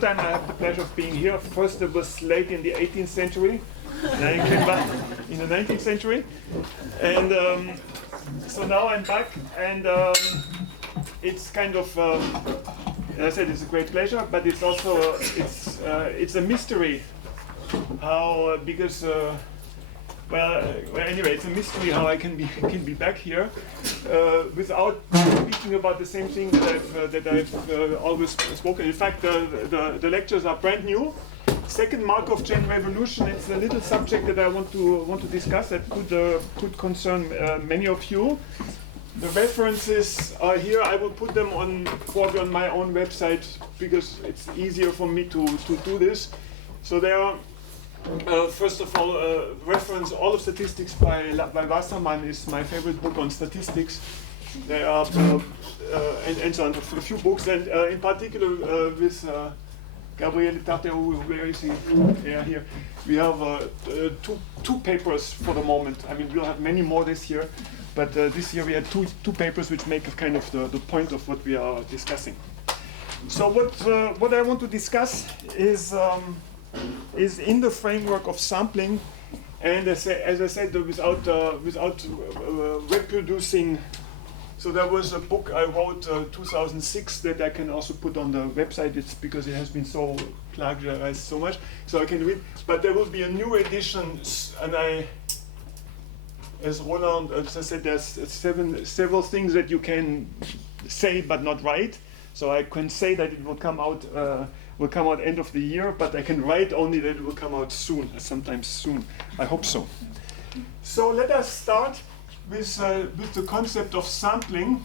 Time I have the pleasure of being here. First it was late in the 18th century, then I came back in the 19th century, and so now I'm back, and it's kind of, as I said, it's a great pleasure, but it's also it's a mystery how because. Well, anyway, it's a mystery how I can be back here without speaking about the same thing that I've always spoken. In fact, the lectures are brand new. Second Markov chain revolution. It's a little subject that I want to discuss that could concern many of you. The references are here. I will put them probably on my own website because it's easier for me to do this. So there are. First of all, reference all of statistics by Wassermann is my favorite book on statistics. There are and so on, a few books, and in particular with Gabriele Tarterou, where is he? Yeah, here. We have two papers for the moment. I mean, we'll have many more this year, but this year we had two papers which make kind of the point of what we are discussing. So what I want to discuss is in the framework of sampling, and as I said, without reproducing. So there was a book I wrote 2006 that I can also put on the website. It's because it has been so plagiarized so much, so I can read. But there will be a new edition, and as Roland, as I said, there's several things that you can say but not write. So I can say that it will come out. Will come out end of the year, but I can write only that it will come out soon, sometimes soon. I hope so. So let us start with the concept of sampling.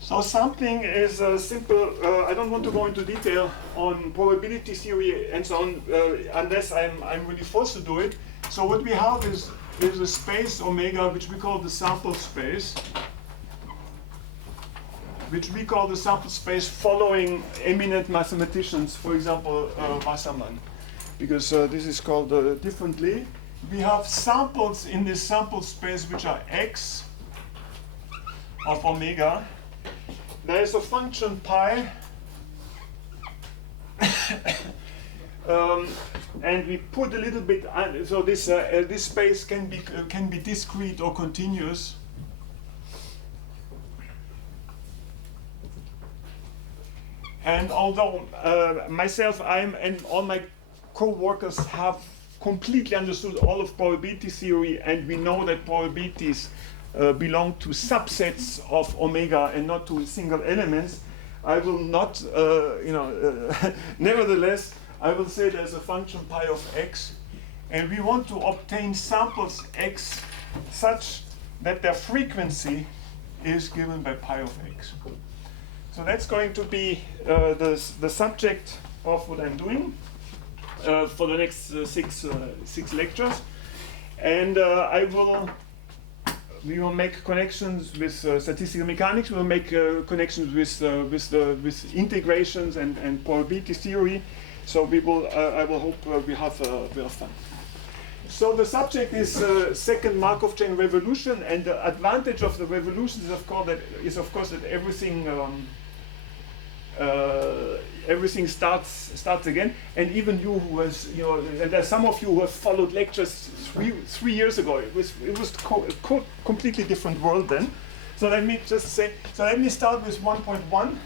So sampling is a simple. I don't want to go into detail on probability theory and so on, unless I'm really forced to do it. So what we have is a space omega, which we call the sample space. Following eminent mathematicians, for example, Wassermann, because this is called differently. We have samples in this sample space which are x of omega. There is a function pi, and we put a little bit. So this space can be discrete or continuous. And although myself, and all my co-workers have completely understood all of probability theory, and we know that probabilities belong to subsets of omega and not to single elements, I will not, nevertheless, I will say there's a function pi of x, and we want to obtain samples x such that their frequency is given by pi of x. So that's going to be the subject of what I'm doing for the next six lectures, and we will make connections with statistical mechanics. We will make connections with integrations and probability theory. So I will hope we have fun. So the subject is second Markov chain revolution, and the advantage of the revolution is of course that everything starts again. And even you who was, and there's some of you who have followed lectures three years ago. It was completely different world then. So let me just say. So let me start with 1.1.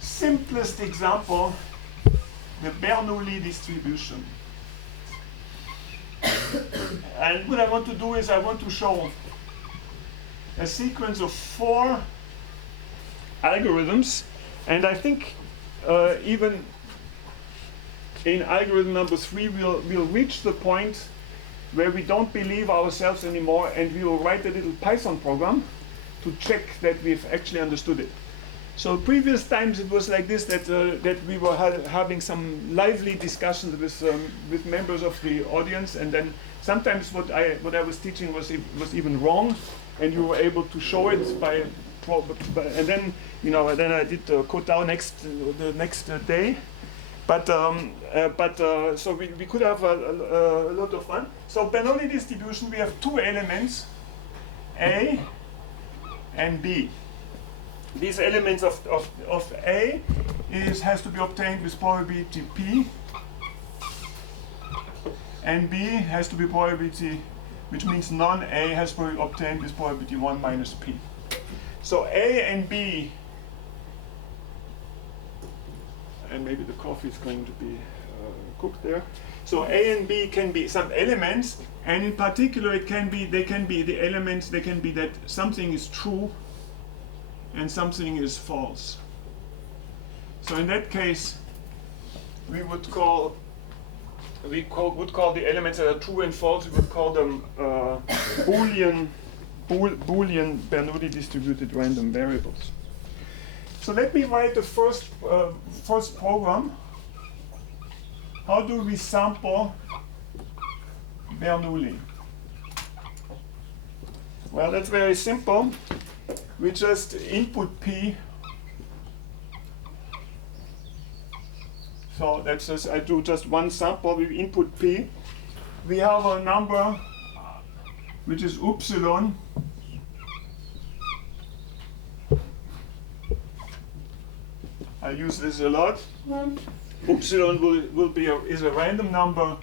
Simplest example, the Bernoulli distribution. And what I want to do is I want to show a sequence of 4 algorithms, and I think even in algorithm number 3 we'll reach the point where we don't believe ourselves anymore, and we will write a little Python program to check that we've actually understood it. So previous times it was like this, that we were having some lively discussions with members of the audience, and then sometimes what I was teaching was even wrong, and you were able to show it and then then I did Kotao the next day, but so we could have a lot of fun. So Bernoulli distribution, we have 2 elements, A and B. these elements of A has to be obtained with probability P, and B has to be probability, which means non-A has to be obtained with probability 1 minus P. So A and B, and maybe the coffee is going to be cooked there. So A and B can be some elements, and in particular they can be the elements, they can be that something is true and something is false. So in that case, we would call the elements that are true and false, we would call them Boolean Bernoulli distributed random variables. So let me write the first program. How do we sample Bernoulli? Well, that's very simple. We just input P. So that's just, I do just one sample, we input P. We have a number which is upsilon. I use this a lot. Upsilon is a random number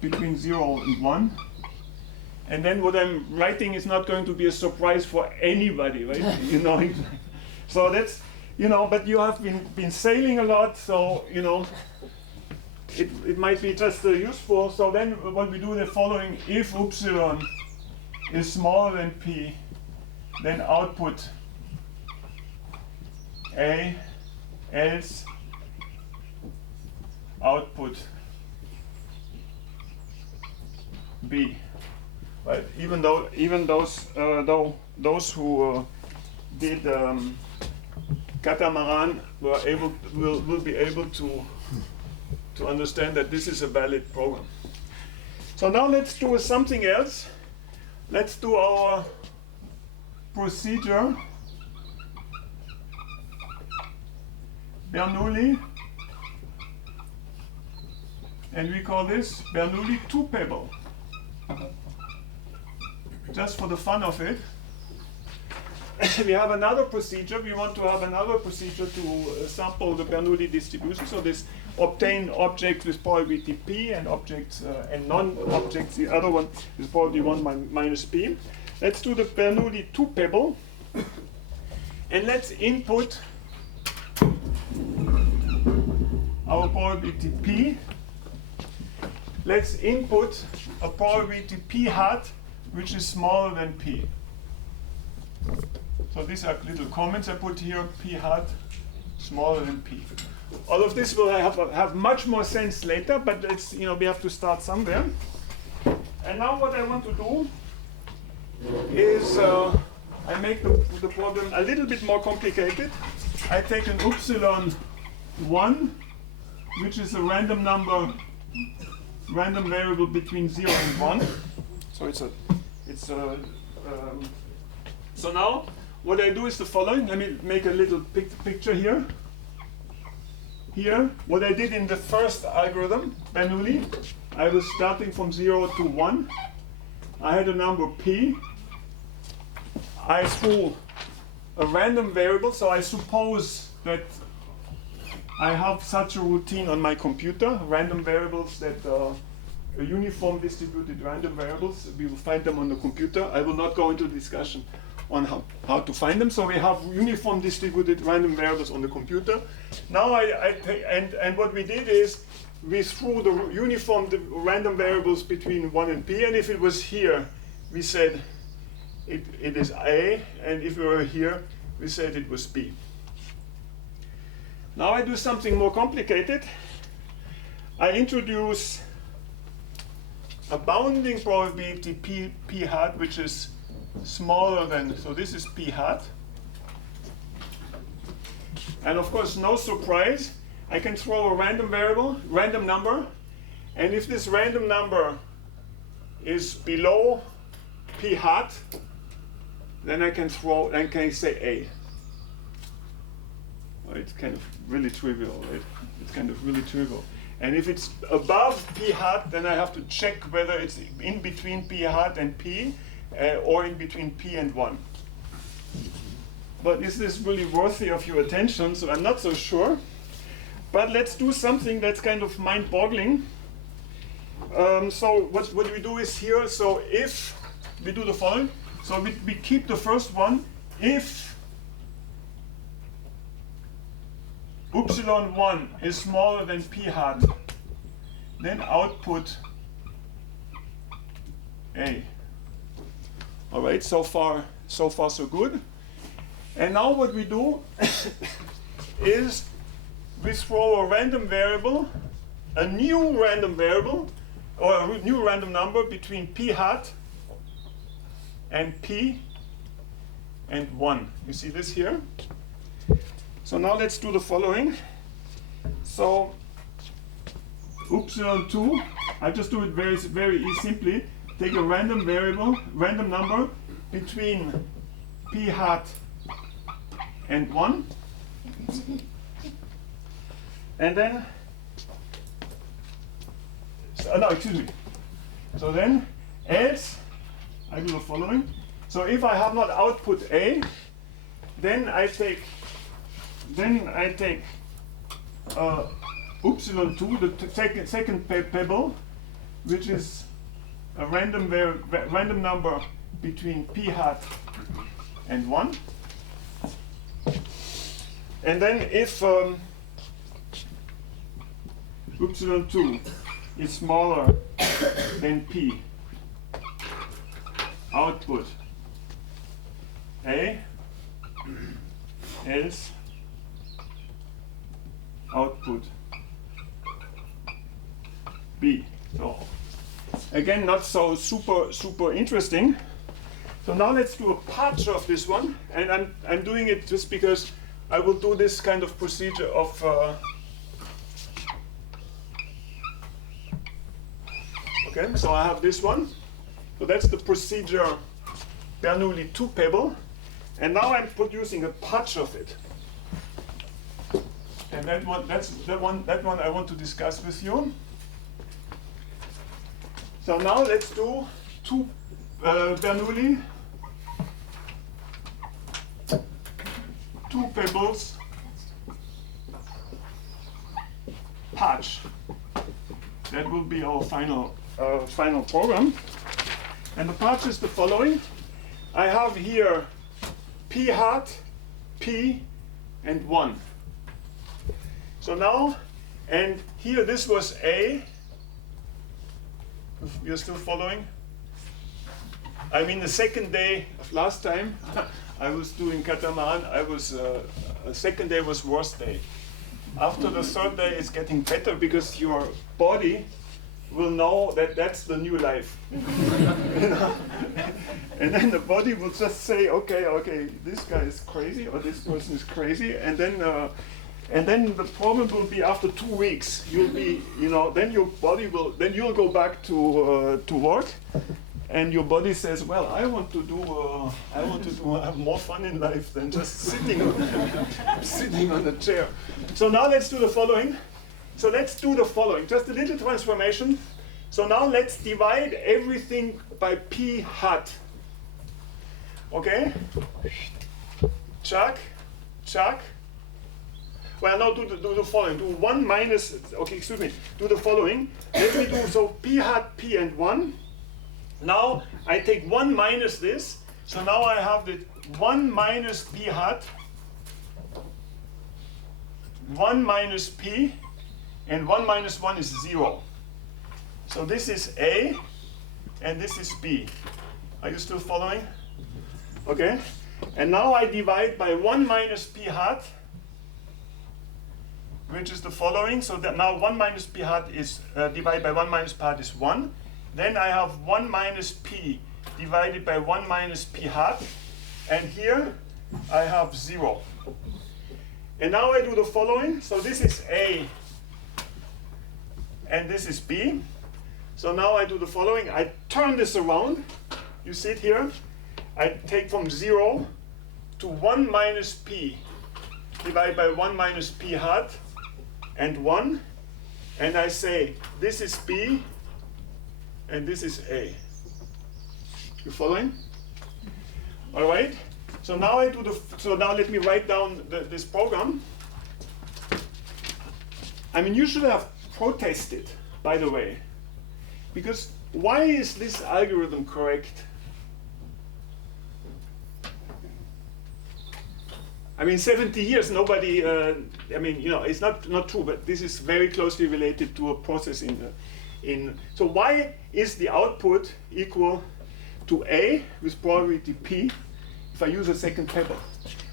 between 0 and 1. And then what I'm writing is not going to be a surprise for anybody, right? You know, so that's, you know, but you have been sailing a lot, so, you know, it might be just useful. So then what we do the following: if upsilon is smaller than P, then output A, else output B. Right? Even those who did catamaran will be able to understand that this is a valid program. So now let's do something else. Let's do our procedure Bernoulli, and we call this Bernoulli two-pebble. Just for the fun of it, we have another procedure. We want to have another procedure to sample the Bernoulli distribution. So this obtain objects with probability P and objects and non-objects. The other one is probably 1 minus P. Let's do the Bernoulli two-pebble, and let's input our probability P. Let's input a probability P hat which is smaller than P. So these are little comments I put here: P hat smaller than P. All of this will have much more sense later, but it's, you know, we have to start somewhere. And now what I want to do is I make the problem a little bit more complicated. I take an upsilon 1, which is a random number, random variable between 0 and 1. So so now what I do is the following. Let me make a little picture here. Here, what I did in the first algorithm, Bernoulli, I was starting from 0 to 1. I had a number P. I threw a random variable, so I suppose that I have such a routine on my computer, random variables that are uniform distributed random variables. We will find them on the computer. I will not go into discussion on how to find them. So we have uniform distributed random variables on the computer. Now and what we did is we threw the uniform random variables between 1 and P, and if it was here, we said it is A, and if we were here, we said it was B. Now I do something more complicated. I introduce a bounding probability P hat, which is smaller than, so this is P hat. And of course, no surprise, I can throw a random variable, random number, and if this random number is below P hat, then I can say A. Well, it's kind of really trivial, right? It's kind of really trivial. And if it's above P hat, then I have to check whether it's in between P hat and P, or in between P and 1. but is this really worthy of your attention? So I'm not so sure. But let's do something that's kind of mind-boggling. So what we do is here, so if we do the following, so we keep the first one, if epsilon1 is smaller than p hat, then output A. All right, so far so good. And now what we do is we throw a random variable, a new random variable, or a new random number between p hat and p and 1. You see this here? So now let's do the following. So epsilon2, I just do it very simply. Take a random variable, random number between p hat and 1. And then, no, excuse me. So then, else, I do the following. So if I have not output A, then I take epsilon2, the second pebble, which is a random number between p hat and 1. And then if epsilon2 is smaller than p, output A, else output B. So again, not so super interesting. So now let's do a patch of this one, and I'm doing it just because I will do this kind of procedure of okay, so I have this one. So that's the procedure Bernoulli 2 pebble, and now I'm producing a patch of it. And that one I want to discuss with you. So now let's do 2 Bernoulli 2 pebbles patch. That will be our final program. And the patch is the following. I have here p hat, p, and 1. So now, and here this was A. You're still following? I mean, the second day of last time, I was doing catamaran. Second day was worst day. After the third day, it's getting better because your body will know that that's the new life. You know? And then the body will just say, okay, this guy is crazy, or this person is crazy, and then the problem will be after 2 weeks, you'll be, then your body will, then you'll go back to work, and your body says, well, I want to have more fun in life than just sitting on a chair. So now let's do the following. Just a little transformation. So now let's divide everything by p hat. Okay? Chuck. Well, now do the following. Do 1 minus, okay, excuse me. Do the following. Let me do, so p hat, p and 1. Now I take 1 minus this. So now I have the 1 minus p hat, 1 minus p, and 1 minus 1 is 0. So this is A, and this is B. Are you still following? Okay. And now I divide by 1 minus p hat, which is the following. So that now 1 minus p hat is divided by 1 minus p hat is 1. Then I have 1 minus p divided by 1 minus p hat, and here I have 0. And now I do the following. So this is A, and this is B. So now I do the following. I turn this around. You see it here. I take from 0 to 1 minus p divided by 1 minus p hat and 1. And I say, this is B, and this is A. You following? All right. So now now let me write down this program. I mean, you should have protested, by the way, because why is this algorithm correct? I mean, 70 years, nobody, I mean, you know, it's not true, but this is very closely related to a process so why is the output equal to A with probability P if I use a second pebble?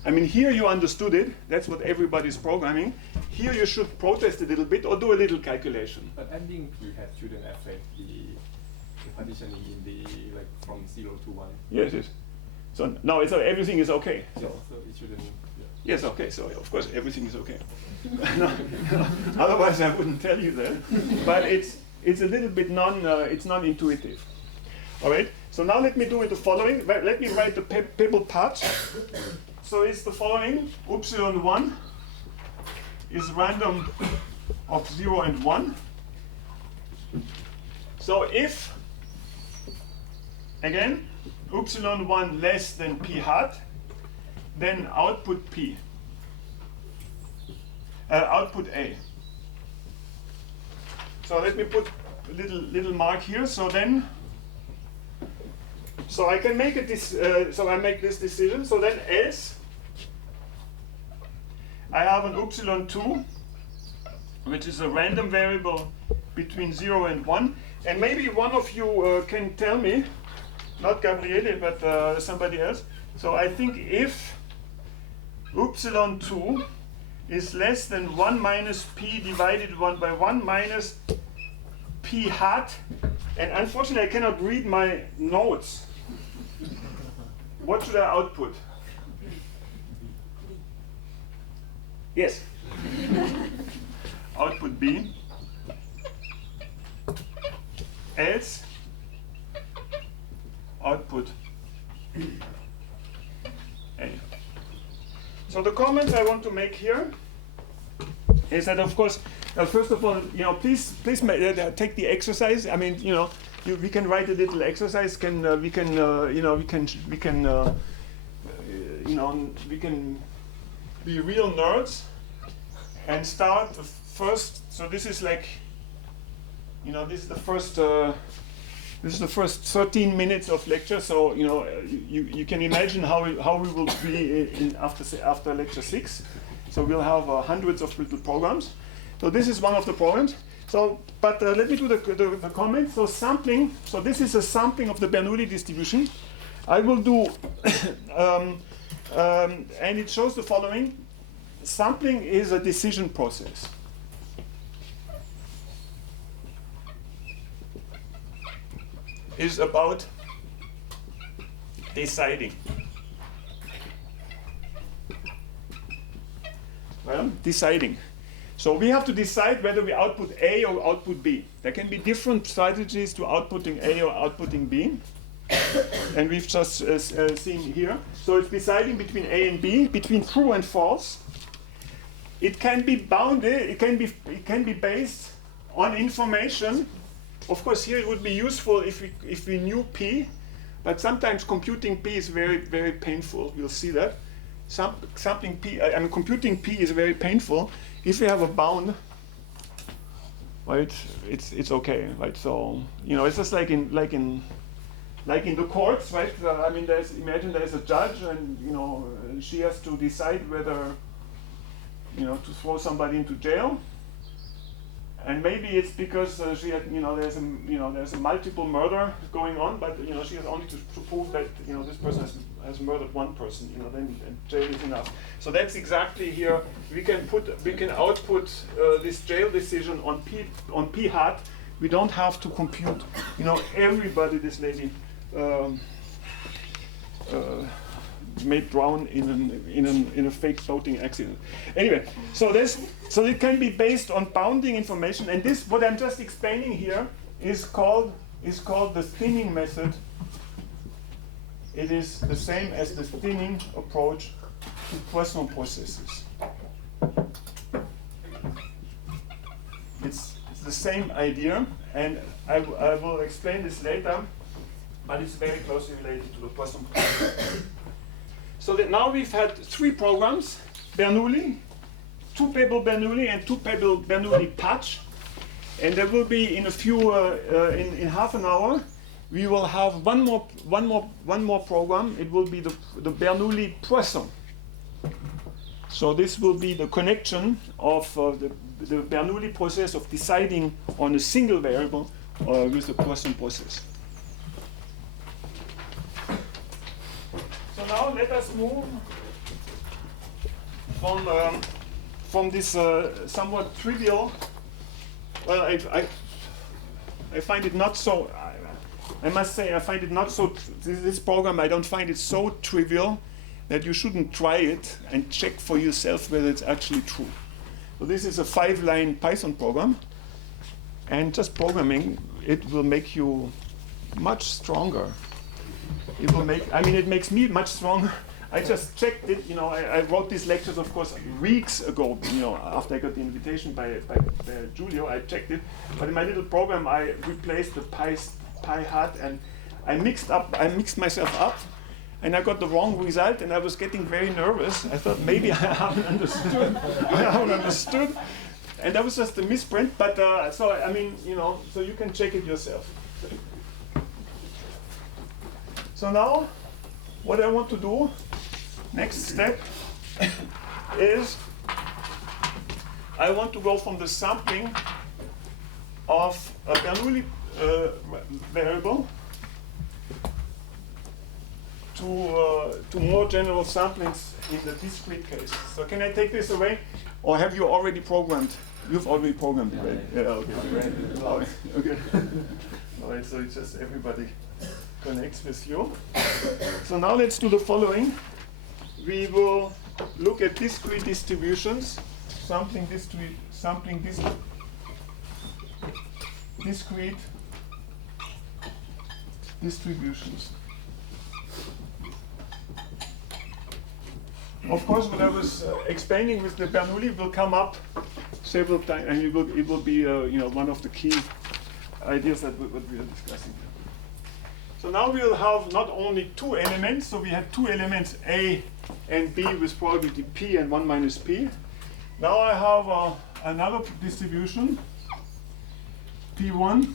I mean, here you understood it, that's what everybody's programming. Here you should protest a little bit or do a little calculation. But ending P has shouldn't affect the partitioning in the, like, from 0 to 1. Yes, yes. So now everything is okay. So it shouldn't. Yeah. Yes, okay. So of course everything is okay. No, otherwise I wouldn't tell you that. But it's a little bit it's non-intuitive. All right. So now let me do it the following. Let me write the pebble part. So it's the following: epsilon1 is random of 0 and 1. So if again epsilon1 less than p hat, then output P. Output A. So let me put a little mark here. So then, so I can make so I make this decision. So then else, I have an epsilon2, which is a random variable between 0 and 1. And maybe one of you can tell me, not Gabriele, but somebody else. So I think if epsilon2 is less than 1 minus p divided 1 by 1 minus p hat, and unfortunately I cannot read my notes. What should I output? Yes. Output B. Else output A. So the comments I want to make here is that, of course, first of all, you know, please take the exercise. I mean, you know, we can write a little exercise. We can be real nerds and start first. So this is like, you know, this is the first. This is the first 13 minutes of lecture, so you know you can imagine how we will be after lecture 6. So we'll have hundreds of little programs. So this is one of the programs. So, but let me do the comments. So sampling. So this is a sampling of the Bernoulli distribution. I will do, and it shows the following: sampling is a decision process. Is about deciding. Well, deciding. So we have to decide whether we output A or output B. There can be different strategies to outputting A or outputting B. And we've just seen here. So it's deciding between A and B, between true and false. It can be bounded, it can be based on information. Of course, here it would be useful if we knew P, but sometimes computing P is very, very painful. You'll see that. Sampling P, I mean, computing P is very painful. If we have a bound, right, it's okay, right? So you know, it's just like in the courts, right? I mean, imagine there's a judge, and you know, she has to decide whether, you know, to throw somebody into jail. And maybe it's because she had, you know, there's a multiple murder going on, but you know, she has only to prove that, you know, this person has murdered one person, you know, then jail is enough. So that's exactly here. We can output this jail decision on P hat. We don't have to compute, you know, everybody this lady made drown in a fake boating accident. Anyway, so it can be based on bounding information, and this, what I'm just explaining here, is called the thinning method. It is the same as the thinning approach to Poisson processes. It's the same idea, and I will explain this later, but it's very closely related to the Poisson process. So that now we've had 3 programs, Bernoulli, 2 Pebble Bernoulli and 2 Pebble Bernoulli patch. And there will be in a few, in half an hour, we will have one more program. It will be the Bernoulli Poisson. So this will be the connection of the Bernoulli process of deciding on a single variable with the Poisson process. So now let us move from this somewhat trivial. Well, I find it not so. I must say I find it not so. This program I don't find it so trivial that you shouldn't try it and check for yourself whether it's actually true. So this is a 5-line Python program, and just programming it will make you much stronger. It will make. I mean, it makes me much stronger. I just checked it. You know, I wrote these lectures, of course, weeks ago. You know, after I got the invitation by Giulio, I checked it. But in my little program, I replaced the pi hat, and I mixed myself up, and I got the wrong result, and I was getting very nervous. I thought maybe I haven't understood. And that was just a misprint. But so I mean, you know, so you can check it yourself. So now, what I want to do, next step, is I want to go from the sampling of a Bernoulli variable to more general samplings in the discrete case. So can I take this away, or have you already programmed? You've already programmed it, right? Yeah. Okay. Okay. All right. So it's just everybody connects with you. So now let's do the following. We will look at discrete distributions, sampling discrete distributions. Of course, what I was explaining with the Bernoulli will come up several times, and it will be you know, one of the key ideas that what we are discussing. So now we'll have not only 2 elements, so we had 2 elements A and B with probability P and 1 minus P. Now I have another distribution, P1.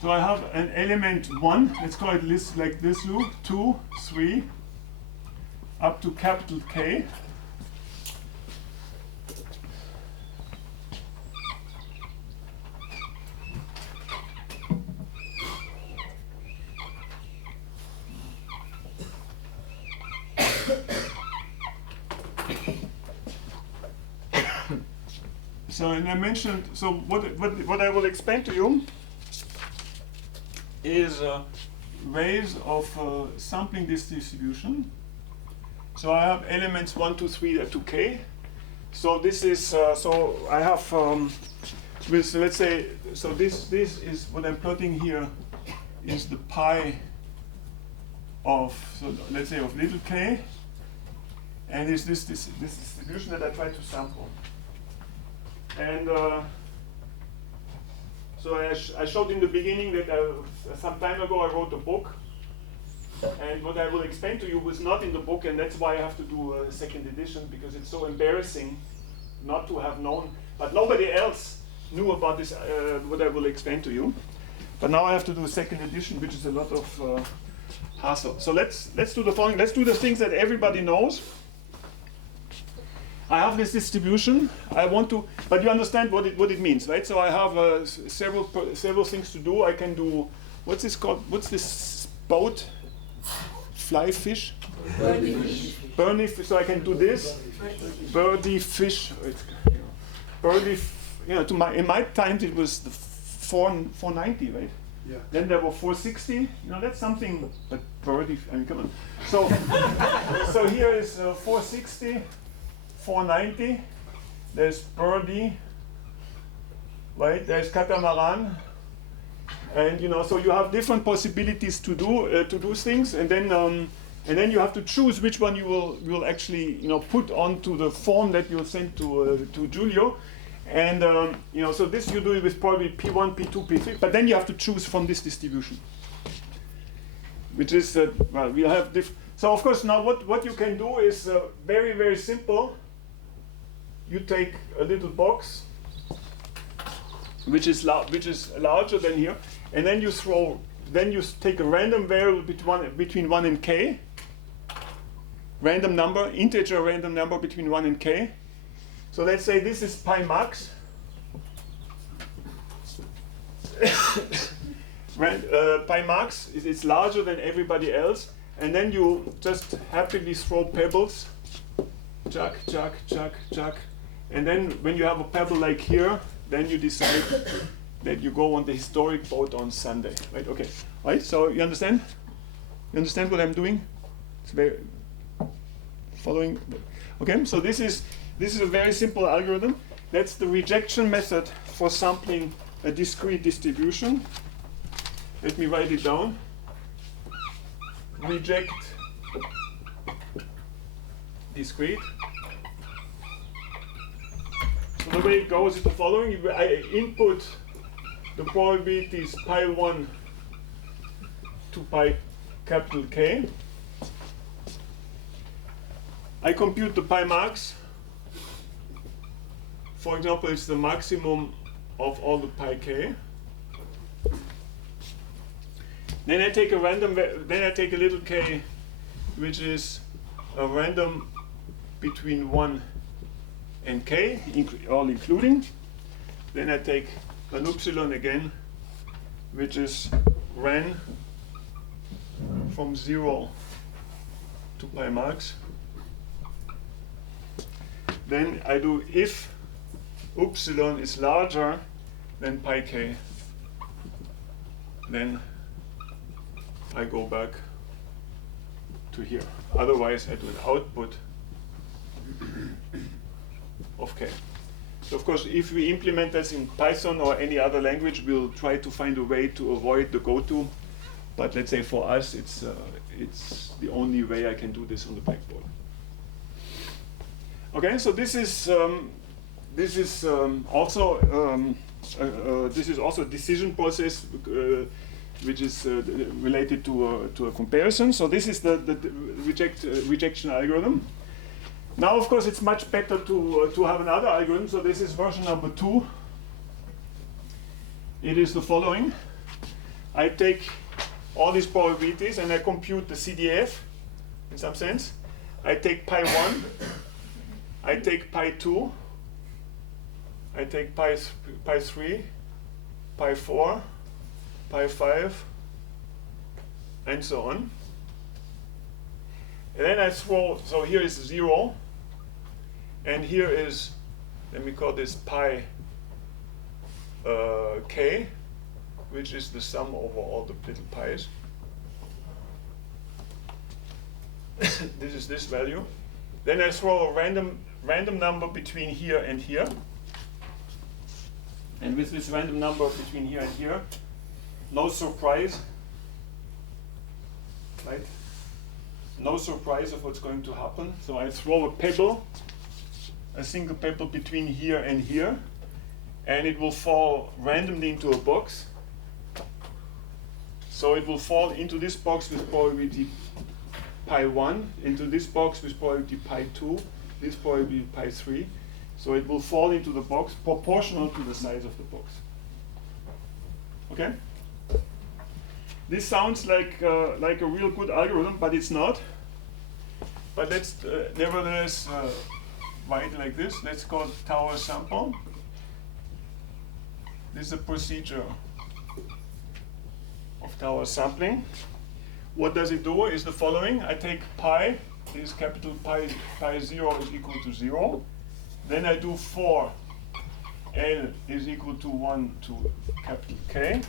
So I have an element 1, let's call it list like this loop, 2, 3, up to capital K. So, and I mentioned, so what I will explain to you is ways of sampling this distribution. So I have elements 1, 2, 3 to K. So this is, so I have, with, let's say, so this is what I'm plotting here is the pi of, so let's say of little k, and is this distribution that I try to sample. And so I showed in the beginning that some time ago I wrote a book, and what I will explain to you was not in the book, and that's why I have to do a second edition, because it's so embarrassing not to have known, but nobody else knew about this, what I will explain to you. But now I have to do a second edition, which is a lot of hassle. So let's do the following. Let's do the things that everybody knows. I have this distribution. I want to, but you understand what it means, right? So I have several things to do. I can do, what's this called? What's this boat? Fly fish? Birdie fish. Birdie fish. So I can do this. Birdie fish. Birdie. You know, in my time it was the 490, right? Yeah. Then there were 460. You know, that's something. But birdie. I mean, come on. So, so here is 460. 490, there's birdie, right? There's catamaran, and you know, so you have different possibilities to do things, and then you have to choose which one you will actually put onto the form that you'll send to Giulio, and you know, so this you do it with probably P1, P2, P3, but then you have to choose from this distribution, which is well, we have So of course now what you can do is very, very simple. You take a little box which is larger than here, and then you take a random variable between 1 and k, integer random number between 1 and k. So let's say this is pi max. Pi max is larger than everybody else, and then you just happily throw pebbles, chuck, chuck, chuck, chuck, and then when you have a pebble like here, then you decide that you go on the historic boat on Sunday, right? Okay, right. So you understand? You understand what I'm doing? It's very following. Okay, so this is a very simple algorithm. That's the rejection method for sampling a discrete distribution. Let me write it down. Reject discrete. So the way it goes is the following. I input the probabilities pi 1 to pi capital K. I compute the pi max. For example, it's the maximum of all the pi k. Then I take a little k, which is a random between 1 and k, all including. Then I take an upsilon again, which is ran from 0 to pi max. Then I do if upsilon is larger than pi k, then I go back to here. Otherwise, I do an output of k. So of course, if we implement this in Python or any other language, we'll try to find a way to avoid the goto. But let's say for us, it's the only way I can do this on the blackboard. Okay, so this is also a decision process which is related to a comparison. So this is the rejection algorithm. Now, of course, it's much better to have another algorithm. So this is version number 2. It is the following. I take all these probabilities and I compute the CDF in some sense. I take pi 1. I take pi 2. I take pi 3, pi 4, pi 5, and so on. And then I throw, so here is 0, and here is, let me call this pi k, which is the sum over all the little pi's. This is this value. Then I throw a random number between here and here. And with this random number between here and here, no surprise, right? No surprise of what's going to happen. So I throw a pebble, a single pebble between here and here, and it will fall randomly into a box. So it will fall into this box with probability pi 1, into this box with probability pi 2, this probability pi 3. So it will fall into the box proportional to the size of the box. Okay? This sounds like a real good algorithm, but it's not. But let's nevertheless write it like this. Let's call it tower sample. This is a procedure of tower sampling. What does it do is the following. I take pi, this capital pi 0 is equal to 0. Then I do for L is equal to 1 to capital K.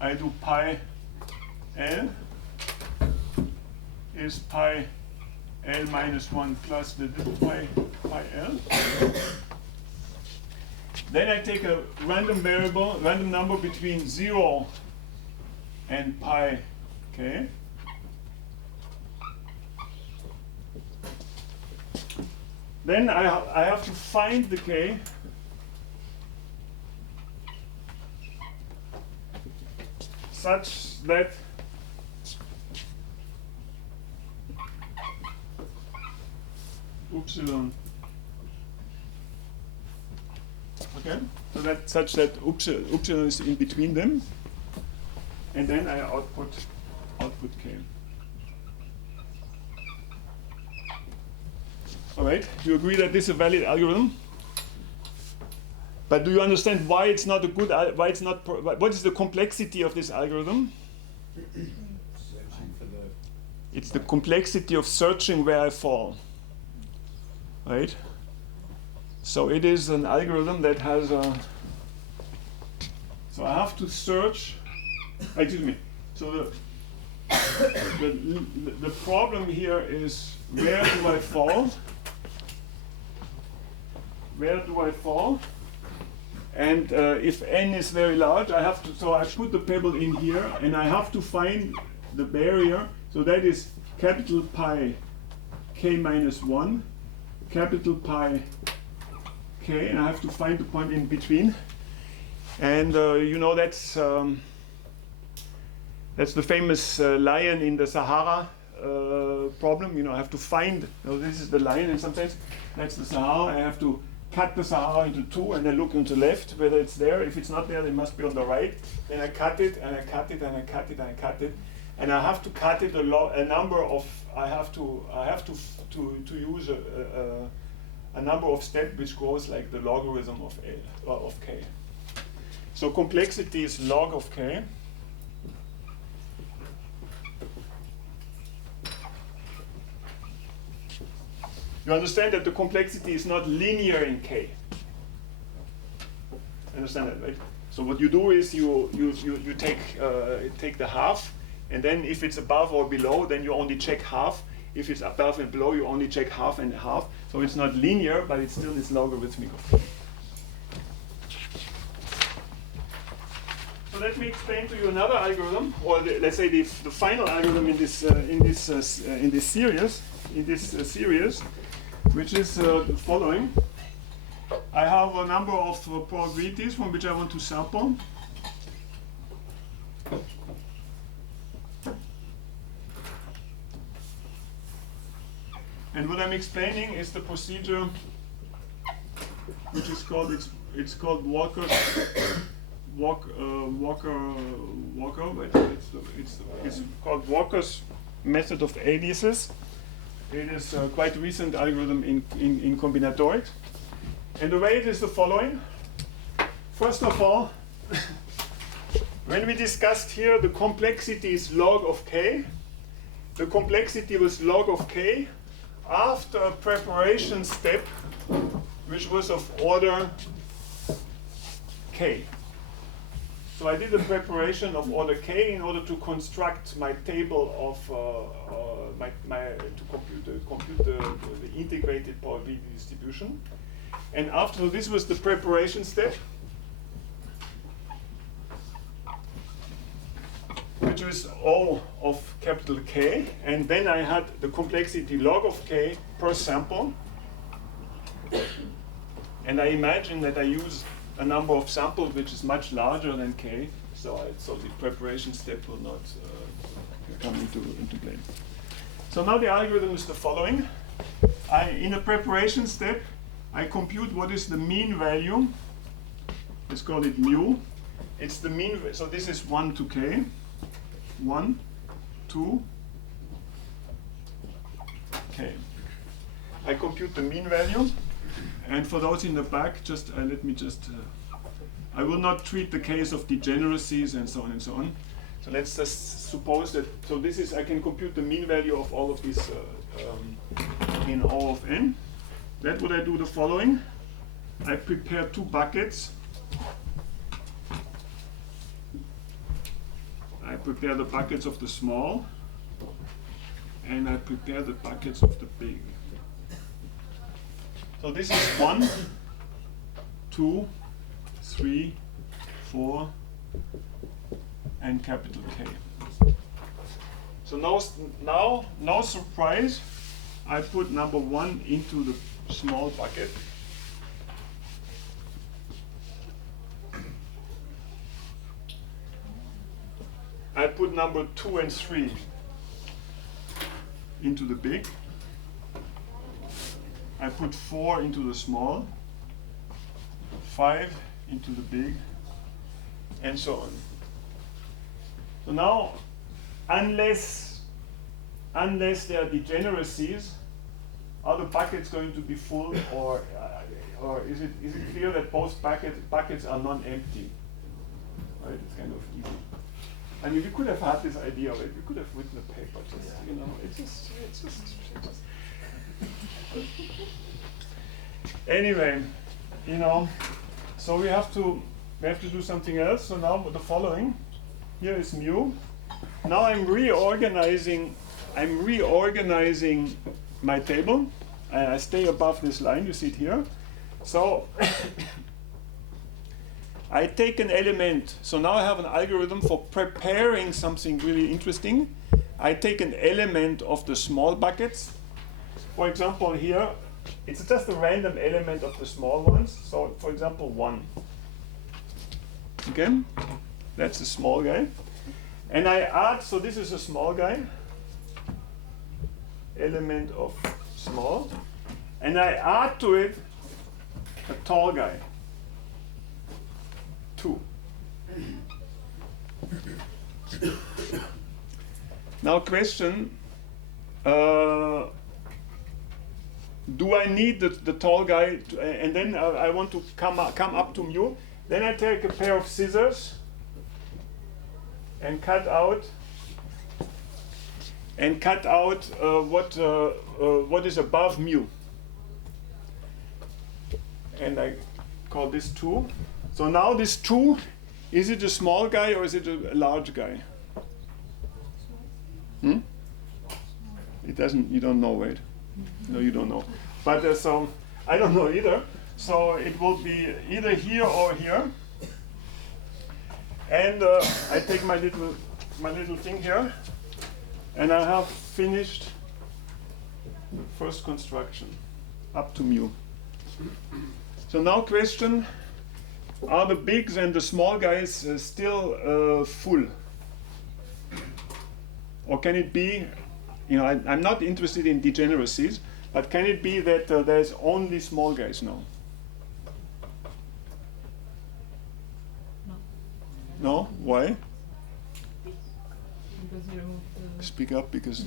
I do pi L is pi L minus 1 plus the little pi L. Then I take a random number between 0 and pi K. Then I have to find the k such that upsilon. Okay, so that such that upsilon is in between them, and then I output k. All right, you agree that this is a valid algorithm? But do you understand why it's not a good? Why it's not? What is the complexity of this algorithm? It's the complexity of searching where I fall. Right. So it is an algorithm that has a. So I have to search. Excuse me. So the problem here is where do I fall? Where do I fall? And if n is very large, I have to. So I put the pebble in here, and I have to find the barrier. So that is capital pi k minus 1, capital pi k, and I have to find the point in between. And you know that's the famous lion in the Sahara problem. You know, I have to find. This is the lion, and sometimes that's the Sahara. I have to cut the Sahara into two, and then look into left whether it's there. If it's not there, it must be on the right. Then I cut it, and I cut it, and I cut it, and I cut it, and I have to cut it a number of. I have to use a number of steps which goes like the logarithm of k. So complexity is log of k. You understand that the complexity is not linear in k. Understand that, right? So what you do is you take the half, and then if it's above or below, then you only check half. If it's above and below, you only check half and half. So it's not linear, but it still is logarithmic of k. So let me explain to you another algorithm, or let's say the final algorithm in this series, which is the following. I have a number of probabilities from which I want to sample. And what I'm explaining is the procedure which is called it's called Walker. It's called Walker's method of aliases. It is a quite recent algorithm in combinatorics. And the way it is the following. First of all, when we discussed here the complexity is log of k, the complexity was log of k after a preparation step which was of order k. So I did a preparation of order k in order to construct my table of to compute the integrated probability distribution. And after this was the preparation step, which was O of capital K, and then I had the complexity log of k per sample. And I imagine that I use a number of samples which is much larger than k, so the preparation step will not come into play. So now the algorithm is the following. In a preparation step, I compute what is the mean value. Let's call it mu. It's the mean, so this is 1 to k. 1, 2, k. I compute the mean value. And for those in the back, I will not treat the case of degeneracies and so on and so on. So let's just suppose that, so this is, I can compute the mean value of all of these in O of n. That would I do the following. I prepare two buckets. I prepare the buckets of the small, and I prepare the buckets of the big. So this is 1, 2, 3, 4, and capital K. So now, no surprise, I put number 1 into the small bucket. I put number 2 and 3 into the big. I put 4 into the small, 5 into the big, and so on. So now, unless there are degeneracies, are the buckets going to be full, or is it clear that both buckets are non-empty? Right, it's kind of easy. I mean, we could have had this idea of it. We could have written a paper. Just you know, it's just. Anyway, you know, so we have to do something else. So now the following. Here is mu. Now I'm reorganizing my table. I stay above this line. You see it here. So I take an element. So now I have an algorithm for preparing something really interesting. I take an element of the small buckets. For example, here, it's just a random element of the small ones. So for example, 1. Okay? That's a small guy. And I add, so this is a small guy, element of small. And I add to it a tall guy, 2. Now question, do I need the tall guy, and then I want to come up to mu, then I take a pair of scissors and cut out what is above mu. And I call this 2. So now this 2, is it a small guy or is it a large guy? It doesn't, you don't know, wait. No, you don't know. But so, I don't know either. So it will be either here or here. And I take my little thing here, and I have finished first construction up to mu. So now question, are the bigs and the small guys still full? Or can it be, you know, I'm not interested in degeneracies, but can it be that there's only small guys now? No? Why? Because you removed the... Speak up, because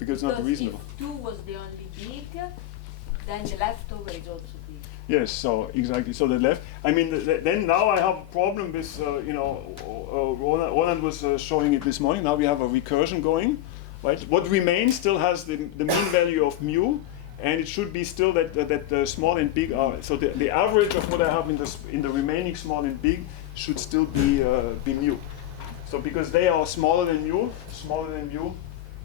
it's not reasonable. If 2 was the only big, then the leftover is also big. Yes, so exactly. So the left. I mean, then now I have a problem with, you know, Roland was showing it this morning. Now we have a recursion going, right? What remains still has the mean value of mu, and it should be still that the small and big are. So the average of what I have in the remaining small and big should still be mu. So because they are smaller than mu,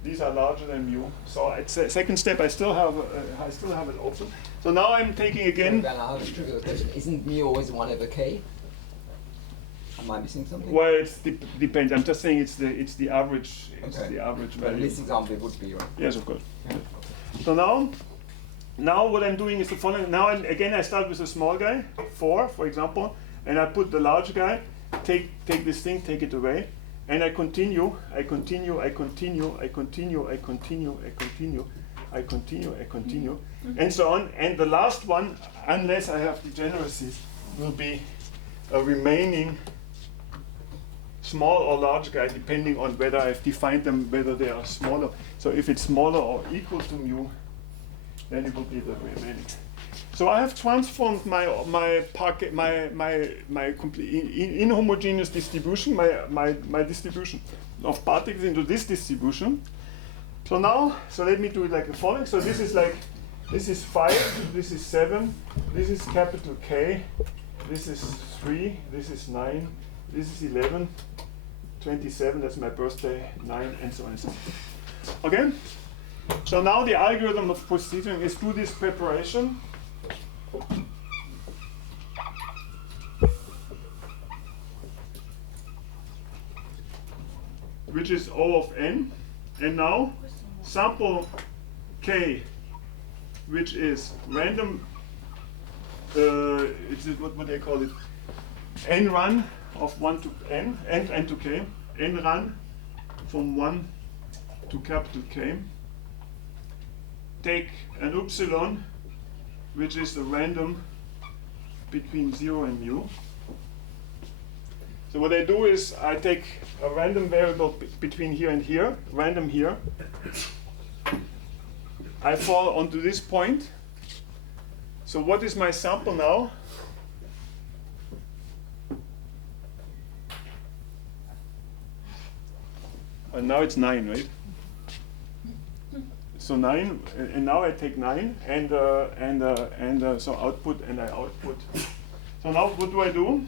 these are larger than mu. So it's a second step. I still have it open. So now I'm taking again. Werner, I have a trivial question. Isn't mu always 1 over k? Am I missing something? Well, it depends. I'm just saying it's the average. It's Okay. the average But in value. this example, it would be, right? Yes, of course. Yeah. So now what I'm doing is the following. Now again I start with a small guy, 4, for example, and I put the large guy. Take this thing, take it away, and I continue, and so on. And the last one, unless I have degeneracies, will be a remaining small or large guy, depending on whether I've defined them, whether they are smaller. So if it's smaller or equal to mu, then it will be the remaining. So I have transformed my inhomogeneous distribution, my distribution of particles into this distribution. So now, let me do it like the following. So this is 5, this is 7, this is capital K, this is 3, this is 9, this is 11, 27, that's my birthday, 9, and so on and so on. Okay? So now the algorithm of proceeding is do this preparation. Which is O of n. And now sample K, which is random, what they call it, n run of 1 to n, n to k, n run from 1 to capital K. take an epsilon, which is the random between 0 and mu. So what I do is I take a random variable between here and here, random here. I fall onto this point. So what is my sample now? And now it's 9, right? So 9, and now I take 9, and so output, and I output. So now what do I do?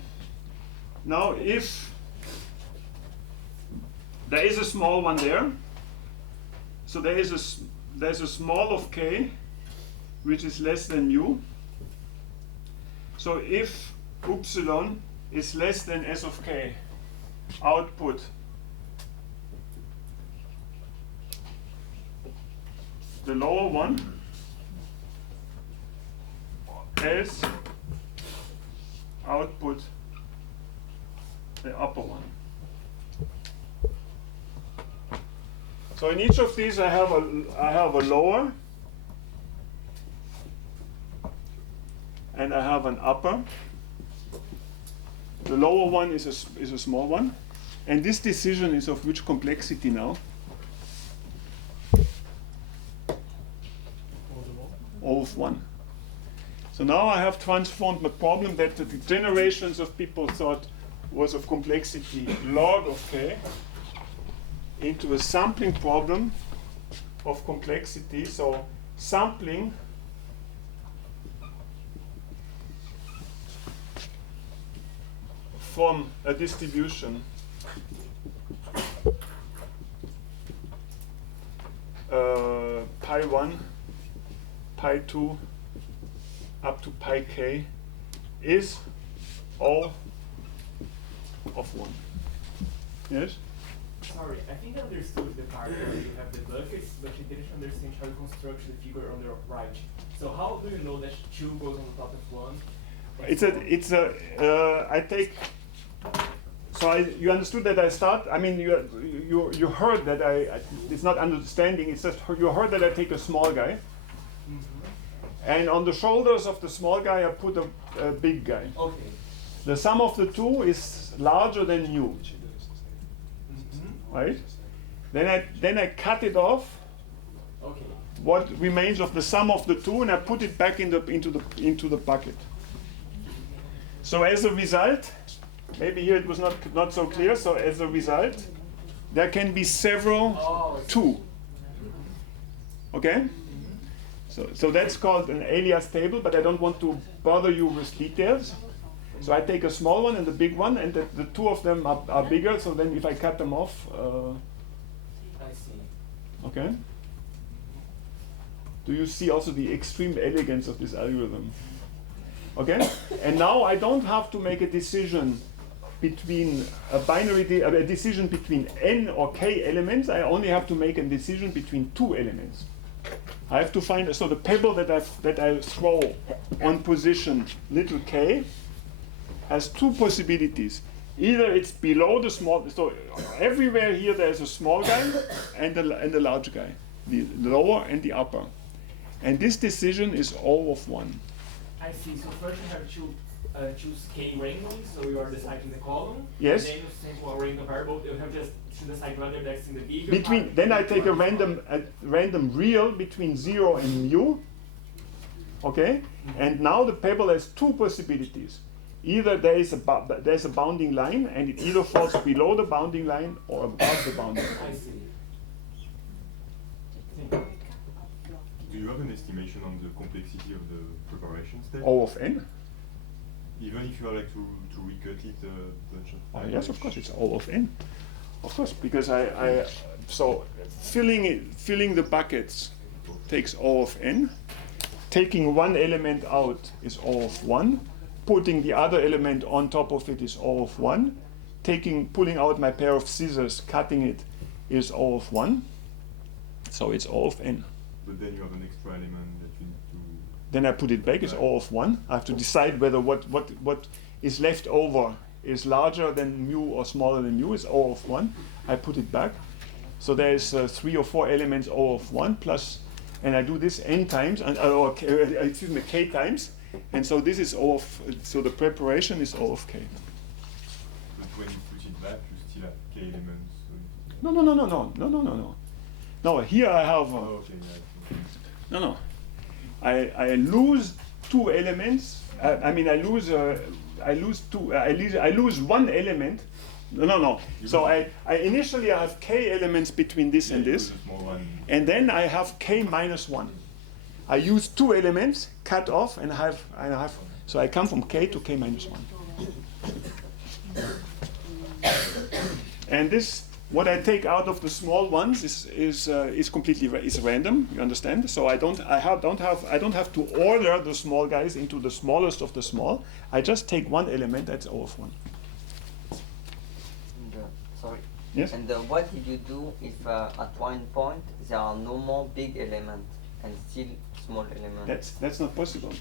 Now if there is a small one there, so there's a small of k, which is less than mu. So if epsilon is less than s of k, output the lower one as output the upper one. So in each of these I have a lower and I have an upper. The lower one is a small one, and this decision is of which complexity now? O of 1. So now I have transformed the problem that the generations of people thought was of complexity log of k into a sampling problem of complexity. So sampling from a distribution pi 1, pi 2 up to pi k is O of 1. Yes? Sorry, I think I understood the part where you have the buckets, but you didn't understand how you construct the figure on the right. So how do you know that 2 goes on the top of 1? I take. So you understood that I start. I mean, you heard that it's not understanding. It's just you heard that I take a small guy, and on the shoulders of the small guy I put a big guy. Okay. The sum of the two is larger than mu. Right? Then I cut it off. Okay. What remains of the sum of the two, and I put it back into the bucket. So as a result, maybe here it was not so clear. So as a result, there can be several 2. Okay? So that's called an alias table, but I don't want to bother you with details. So I take a small one and a big one, and the two of them are bigger, so then if I cut them off... I see. Okay? Do you see also the extreme elegance of this algorithm? Okay? And now I don't have to make a decision between a decision between n or k elements. I only have to make a decision between 2 elements. I have to find, so the pebble that I throw on position little k has 2 possibilities. Either it's below the small, so everywhere here there's a small guy and a large guy, the lower and the upper. And this decision is O of 1. I see. So first you have to choose k randomly, so you are deciding the column. Yes. And then you sample a random variable. You have just to decide whether that's in the bigger Then I take a random real between 0 and mu. Okay? And now the pebble has 2 possibilities. Either there's a bounding line, and it either falls below the bounding line or above the bounding line. I see. Do you have an estimation on the complexity of the preparation step? O of n? Even if you are like to recut it a bunch of Yes, of course, it's O of n. Of course, because so filling the buckets takes O of n. Taking one element out is O of 1. Putting the other element on top of it is O of 1. Pulling out my pair of scissors, cutting it is O of 1. So it's O of n. But then you have an extra element that you need to... Then I put it back, it's O of 1. I have to decide whether what is left over is larger than mu or smaller than mu, is O of 1. I put it back. So there is 3 or 4 elements O of 1 plus and I do this n times, and excuse me, k times, and so this is O of, so the preparation is O of k. But when you put it back, you still have k elements. So No. No, here I have. okay, yeah. No. I lose two elements. I lose one element. No. So I initially I have k elements between this and this, and then I have k minus 1. I use two elements, cut off, and I have. So I come from k to k minus 1. And this, what I take out of the small ones is completely random. You understand? So I don't have to order the small guys into the smallest of the small. I just take one element. That's O of 1. Sorry. Yes. And what did you do if at one point there are no more big elements and still small elements? That's not possible,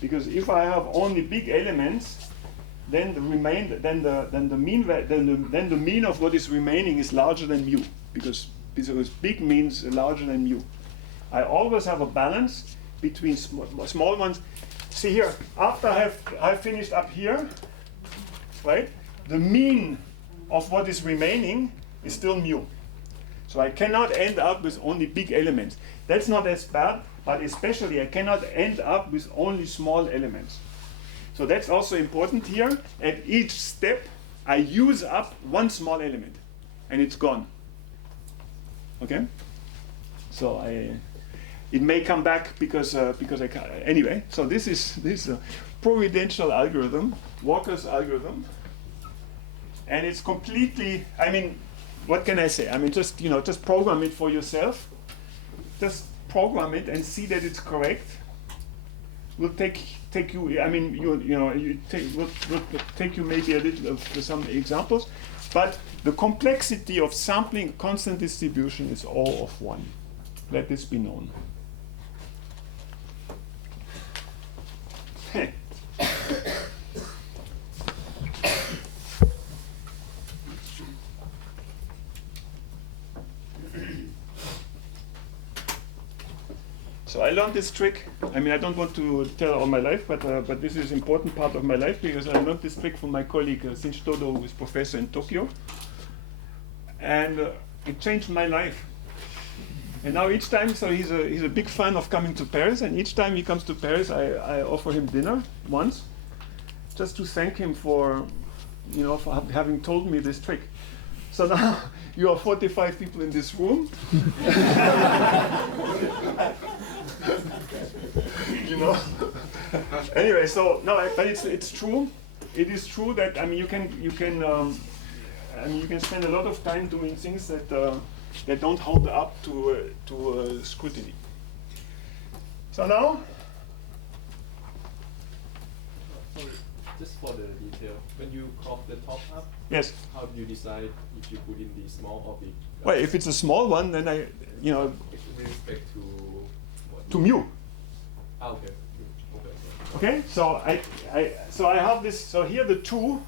because if I have only big elements, then the mean of what is remaining is larger than mu, because big means larger than mu. I always have a balance between small ones. See here, after I've finished up here, right? The mean of what is remaining is still mu. So I cannot end up with only big elements. That's not as bad, but especially I cannot end up with only small elements. So that's also important here. At each step, I use up one small element, and it's gone. Okay? So it may come back because I can't. Anyway, so this is a providential algorithm, Walker's algorithm. And it's completely, I mean, what can I say? I mean, just program it for yourself. Just program it and see that it's correct. Will take you. I mean, will take you maybe a little of some examples, but the complexity of sampling constant distribution is O of 1. Let this be known. So I learned this trick. I mean, I don't want to tell all my life, but this is an important part of my life, because I learned this trick from my colleague Shinji Todo, who is professor in Tokyo, and it changed my life. And now each time, so he's a big fan of coming to Paris, and each time he comes to Paris, I offer him dinner once, just to thank him for having told me this trick. So now you are 45 people in this room. Anyway, so no, but it's true. It is true that you can spend a lot of time doing things that don't hold up to scrutiny. So now, Just for the detail, when you crop the top up, yes. how do you decide if you put in the small or big? Well, if it's a small one, then With respect to what? to mu. Ah, okay. Okay, so I have this. So here the 2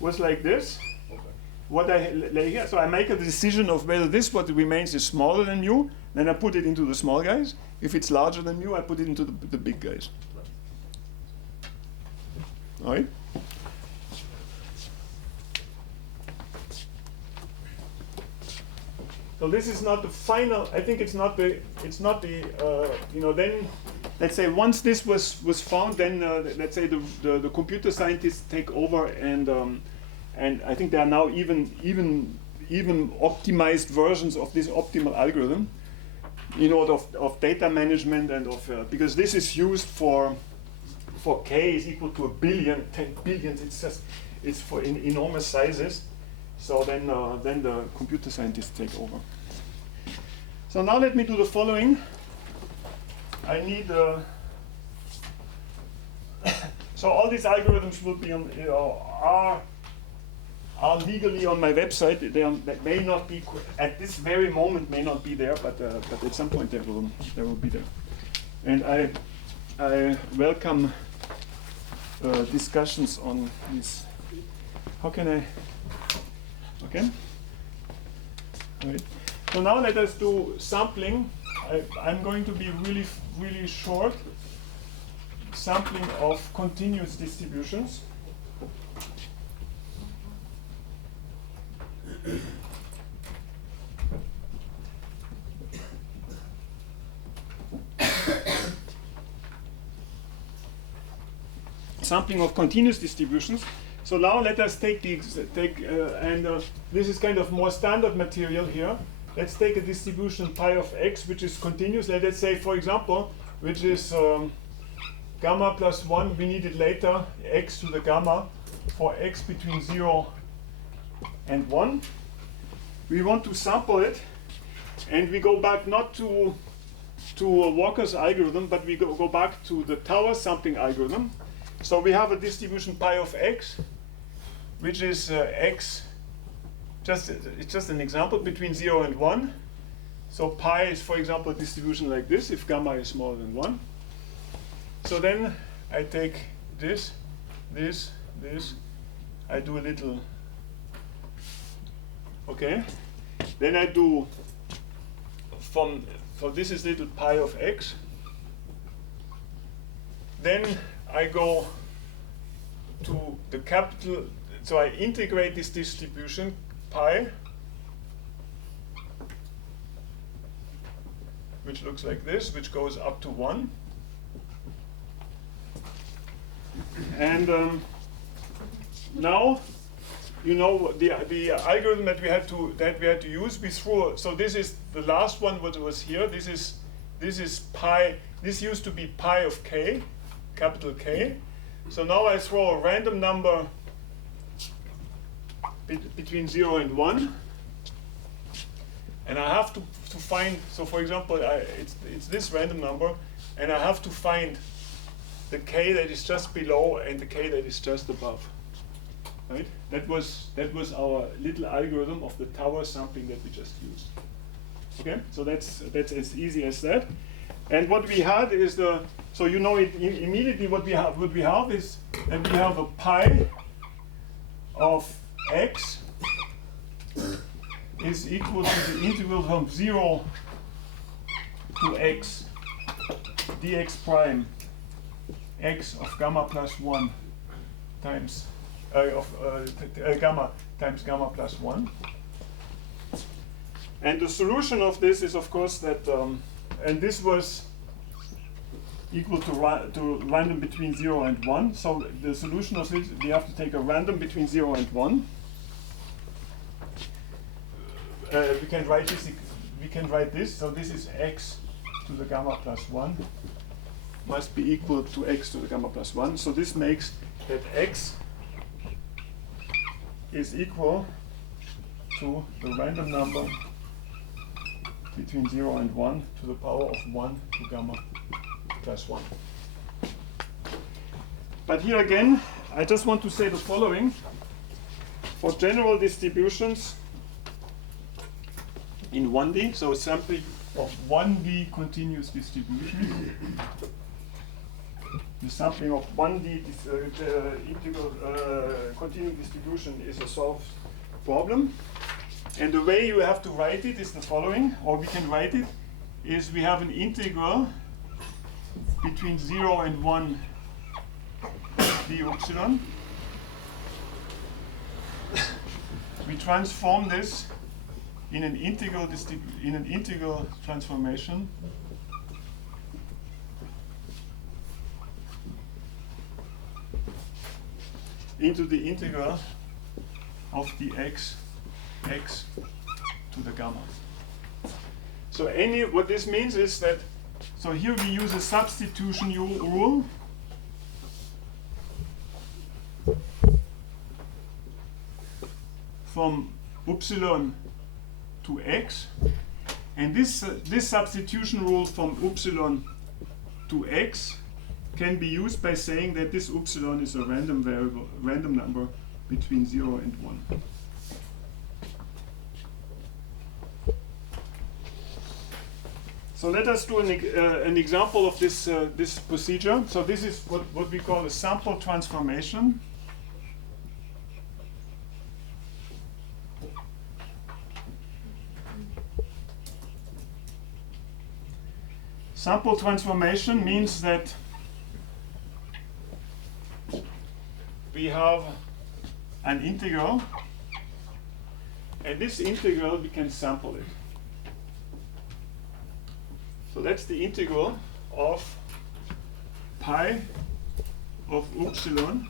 was like this. Okay. What I lay here, so I make a decision of whether this what remains is smaller than mu. Then I put it into the small guys. If it's larger than mu, I put it into the big guys. All right. So this is not the final. I think it's not the. Then, let's say once this was found, then let's say the computer scientists take over, and I think there are now even optimized versions of this optimal algorithm, of data management and because this is used for k is equal to 1 billion, 10 billion. It's for enormous sizes. So then the computer scientists take over. So now let me do the following. I need so all these algorithms will be on are legally on my website. They may not be at this very moment, may not be there, but at some point they will be there. And I welcome discussions on this. How can I? Okay. All right. So now let us do sampling I'm going to be really short. Sampling of continuous distributions. Sampling of continuous distributions. So now let us take this is kind of more standard material here. Let's take a distribution pi of x, which is continuous. Let's say, for example, which is gamma plus 1. We need it later, x to the gamma, for x between 0 and 1. We want to sample it, and we go back not to Walker's algorithm, but we go back to the tower sampling algorithm. So we have a distribution pi of x, which is x, it's just an example, between 0 and 1. So pi is, for example, a distribution like this, if gamma is smaller than 1. So then I take this, I do a little, okay. Then I do so this is little pi of x. Then I go to the capital, so I integrate this distribution pi, which looks like this, which goes up to 1. And now, you know the algorithm that we had to use. We threw, so this is the last one. What was here? This is pi. This used to be pi of k, capital K. So now I throw a random number between 0 and 1, and I have to find. So for example, it's this random number, and I have to find the k that is just below and the k that is just above. Right? That was our little algorithm of the tower sampling that we just used. Okay, so that's as easy as that. And what we had is so you know it immediately. What we have is that we have a pi of x is equal to the integral from 0 to x dx prime x of gamma plus 1 times gamma times gamma plus 1. And the solution of this is, of course, that and this was equal to random between 0 and 1. So the solution of this, we have to take a random between 0 and 1. We can write this. We can write this. So this is x to the gamma plus 1 must be equal to x to the gamma plus 1. So this makes that x is equal to the random number between 0 and 1 to the power of 1 to gamma plus 1. But here again, I just want to say the following. For general distributions in 1D, so sampling of 1D continuous distributions, the sampling of 1D integral continuous distribution is a solved problem. And the way you have to write it is the following, or we can write it, is we have an integral between 0 and 1 d epsilon. We transform this in an integral transformation into the integral of the x to the gamma. So what this means is that, so here we use a substitution rule. From epsilon to x, and this substitution rule from epsilon to x can be used by saying that this epsilon is a random number between 0 and 1. So let us do an example of this procedure. So this is what we call a sample transformation. Sample transformation means that we have an integral, and this integral we can sample it. So that's the integral of pi of upsilon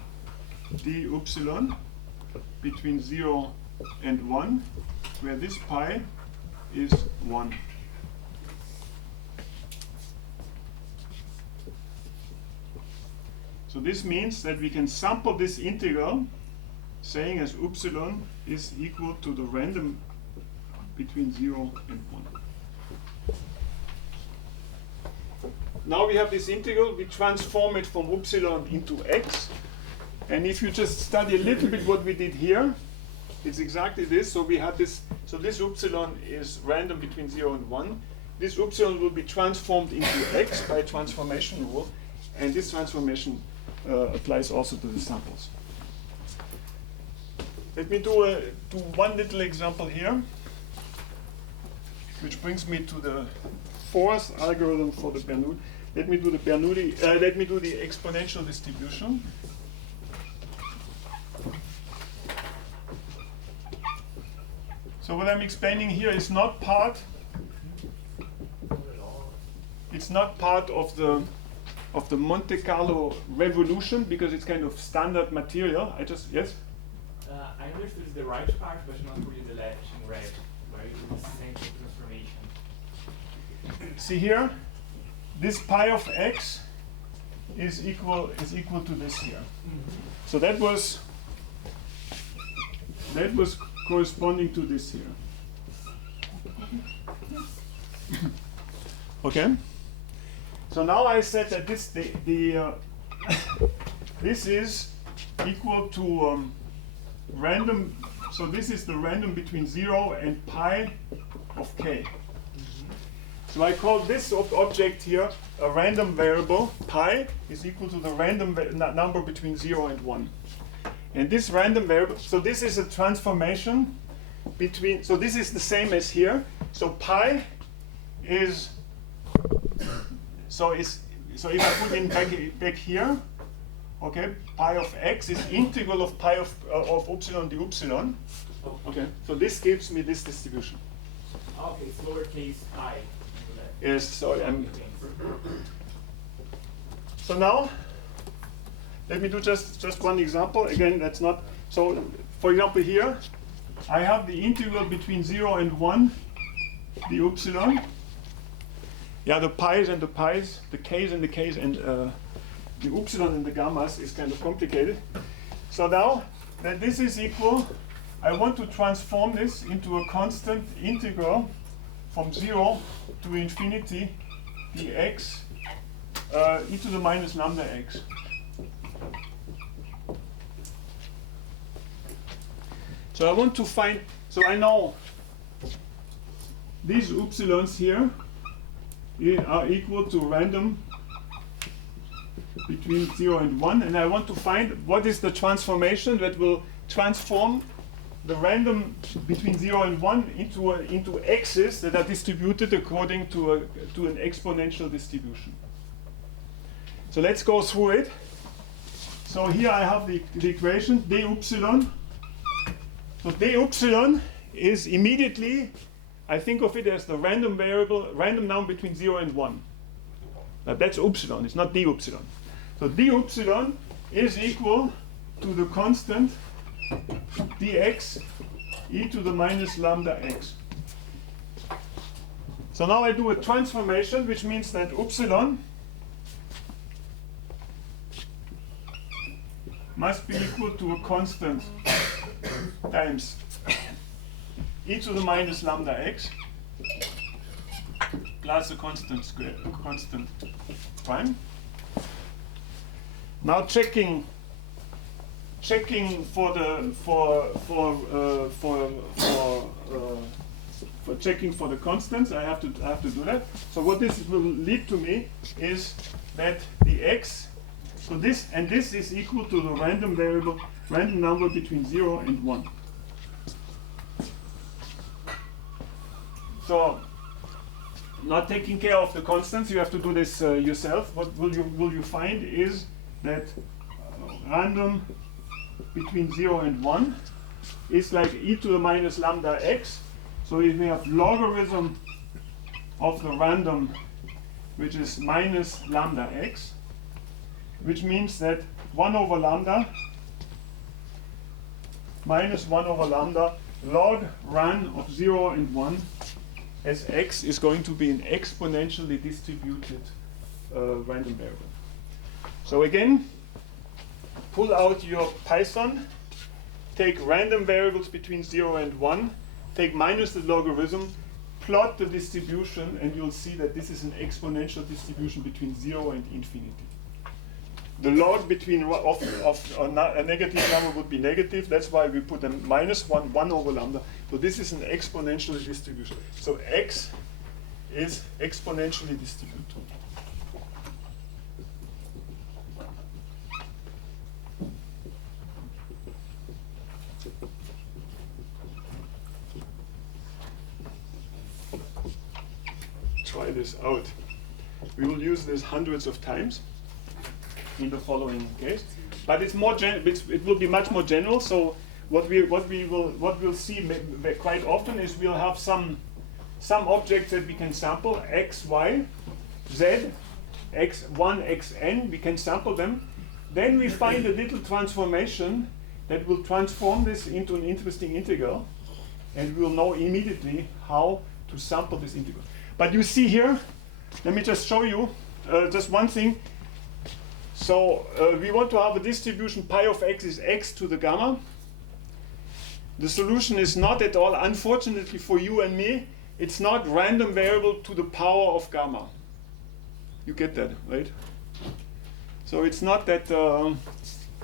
d upsilon between 0 and 1, where this pi is 1. So this means that we can sample this integral, saying as upsilon is equal to the random between 0 and 1. Now we have this integral, we transform it from upsilon into x. And if you just study a little bit what we did here, it's exactly this. So we have this, so this upsilon is random between 0 and 1. This upsilon will be transformed into x by transformation rule, and this transformation applies also to the samples. Let me do one little example here, which brings me to the fourth algorithm for the Bernoulli. Let me do the exponential distribution. So what I'm explaining here is not part. It's not part of the Monte Carlo revolution, because it's kind of standard material. Yes. I understood the right part, but not really the left in red, where you do the central transformation. See here, this pi of x is equal to this here. So that was corresponding to this here. Okay. So now I said that this is equal to random. So this is the random between 0 and pi of k. So I call this object here a random variable. Pi is equal to the random number between 0 and 1. And this random variable, so this is a transformation between, so this is the same as here. So pi is, so if I put in back here, okay, pi of x is integral of pi of upsilon d upsilon. Okay, so this gives me this distribution. Okay, it's lowercase I. Yes, so so now let me do just one example. Again, that's not, so for example here, I have the integral between 0 and 1, the upsilon. Yeah, the pi's and the pi's, the k's and the k's, and the upsilon and the gammas is kind of complicated. So now that this is equal, I want to transform this into a constant integral from 0 to infinity dx e to the minus lambda x. So I want to find, so I know these upsilons here are equal to random between 0 and 1, and I want to find what is the transformation that will transform the random between 0 and 1 into x's that are distributed according to an exponential distribution. So let's go through it. So here I have the equation d upsilon. So d upsilon is immediately, I think of it as the random variable, random number between 0 and 1. Now that's upsilon, it's not d upsilon. So d upsilon is equal to the constant dx e to the minus lambda x. So now I do a transformation, which means that upsilon must be equal to a constant times e to the minus lambda x plus a constant square, a constant prime. Now checking for checking for the constants, I have to do that. So what this will lead to me is that the x, so this and this is equal to the random variable, random number between 0 and 1. not taking care of the constants, you have to do this yourself. What will you find is that random between 0 and 1 is like e to the minus lambda x. So if we have logarithm of the random, which is minus lambda x, which means that 1 over lambda minus 1 over lambda log ran of 0 and 1 as x is going to be an exponentially distributed random variable. So again, pull out your Python, take random variables between 0 and 1, take minus the logarithm, plot the distribution, and you'll see that this is an exponential distribution between 0 and infinity. The log between of a negative number would be negative. That's why we put a minus 1 over lambda. So this is an exponential distribution. So x is exponentially distributed. Try this out. We will use this hundreds of times in the following case, but it's more it will be much more general. So what we'll see quite often is we'll have some objects that we can sample, x, y, z, x1, xn. We can sample them. Then we find a little transformation that will transform this into an interesting integral, and we'll know immediately how to sample this integral. But you see here, let me just show you just one thing. So we want to have a distribution pi of x is x to the gamma. The solution is not at all, unfortunately for you and me, it's not random variable to the power of gamma. You get that, right? So it's not that,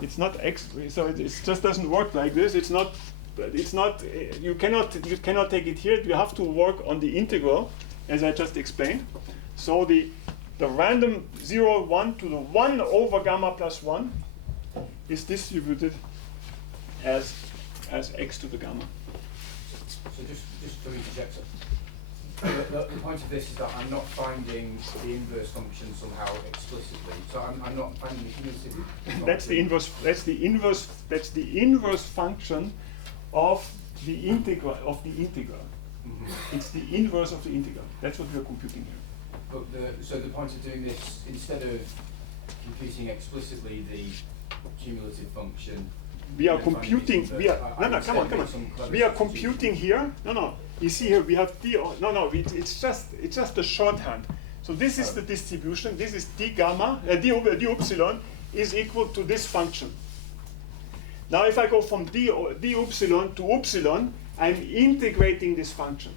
it's not x, so it just doesn't work like this. It's not, you cannot take it here. You have to work on the integral, as I just explained. So the random 0, 1 to the 1 over gamma plus 1 is distributed as x to the gamma. So just to interject, the point of this is that I'm not finding the inverse function somehow explicitly. So I'm not finding the cumulative function. That's the inverse function of the integral Mm-hmm. It's the inverse of the integral. That's what we are computing here. But so the point of doing this, instead of computing explicitly the cumulative function, we are computing. We are come on. We are computing here. No. You see here we have d. No. It's just a shorthand. So this is the distribution. This is d gamma. D epsilon is equal to this function. Now, if I go from d epsilon to epsilon, I'm integrating this function.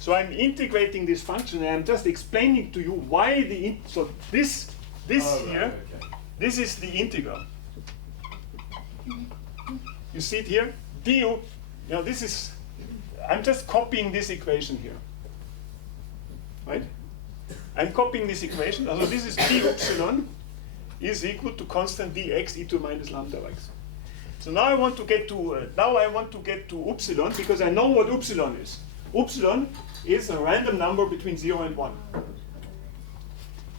So I'm integrating this function, and I'm just explaining to you why so this here, okay. This is the integral. You see it here? This is, I'm just copying this equation here. Right? I'm copying this equation. So this is d epsilon is equal to constant dx e to minus lambda x. So now I want to get to epsilon, because I know what epsilon is. Epsilon is a random number between 0 and 1.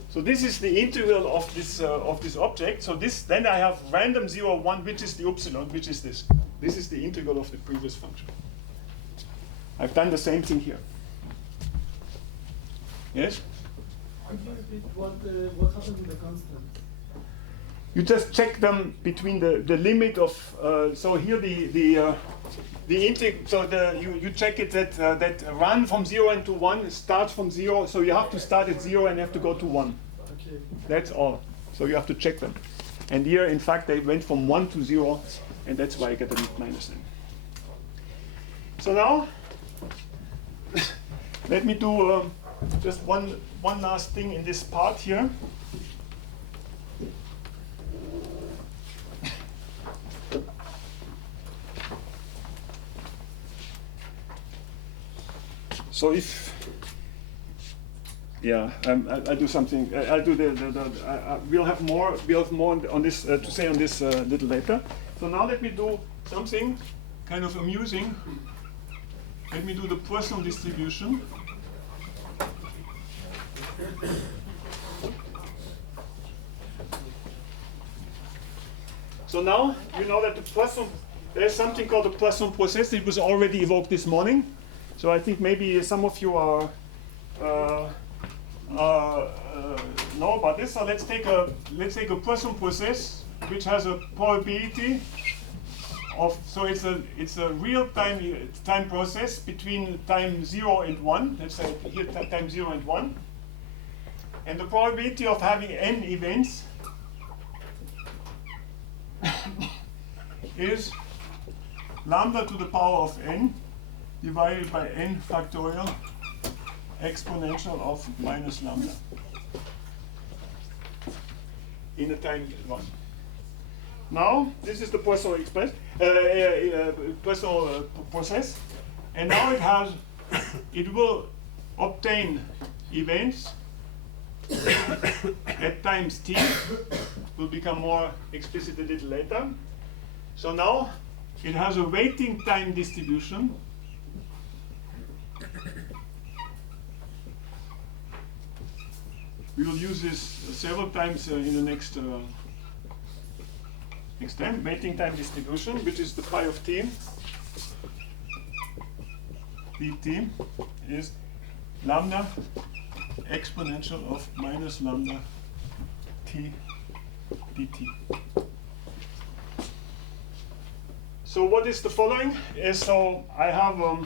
So this is the integral of this object. So then I have random 0, 1, which is the epsilon, which is this. This is the integral of the previous function. I've done the same thing here. Yes? Could you repeat what happened with the constant? You just check them between the limit of so here you check it that run from 0 into 1 starts from 0, so you have to start at 0 and have to go to 1. Okay. That's all. So you have to check them. And here, in fact, they went from 1 to 0, and that's why I get a minus n. So now, let me do just one last thing in this part here. So if, I'll do something. I'll do we'll have more on this to say on this a little later. So now let me do something kind of amusing. Let me do the Poisson distribution. So now you know that the Poisson, there's something called the Poisson process. It was already evoked this morning. So I think maybe some of you are know about this. So let's take a Poisson process which has a probability of, so it's a real time process between time 0 and 1. Let's say here time 0 and 1. And the probability of having n events is lambda to the power of n divided by n factorial exponential of minus lambda in the time 1. Now, this is the Poisson process, and now it will obtain events at times t. Will become more explicit a little later. So now it has a waiting time distribution we will use this several times in the next time. Waiting time distribution, which is the pi of t. dt is lambda exponential of minus lambda t dt. So what is the following? So I have a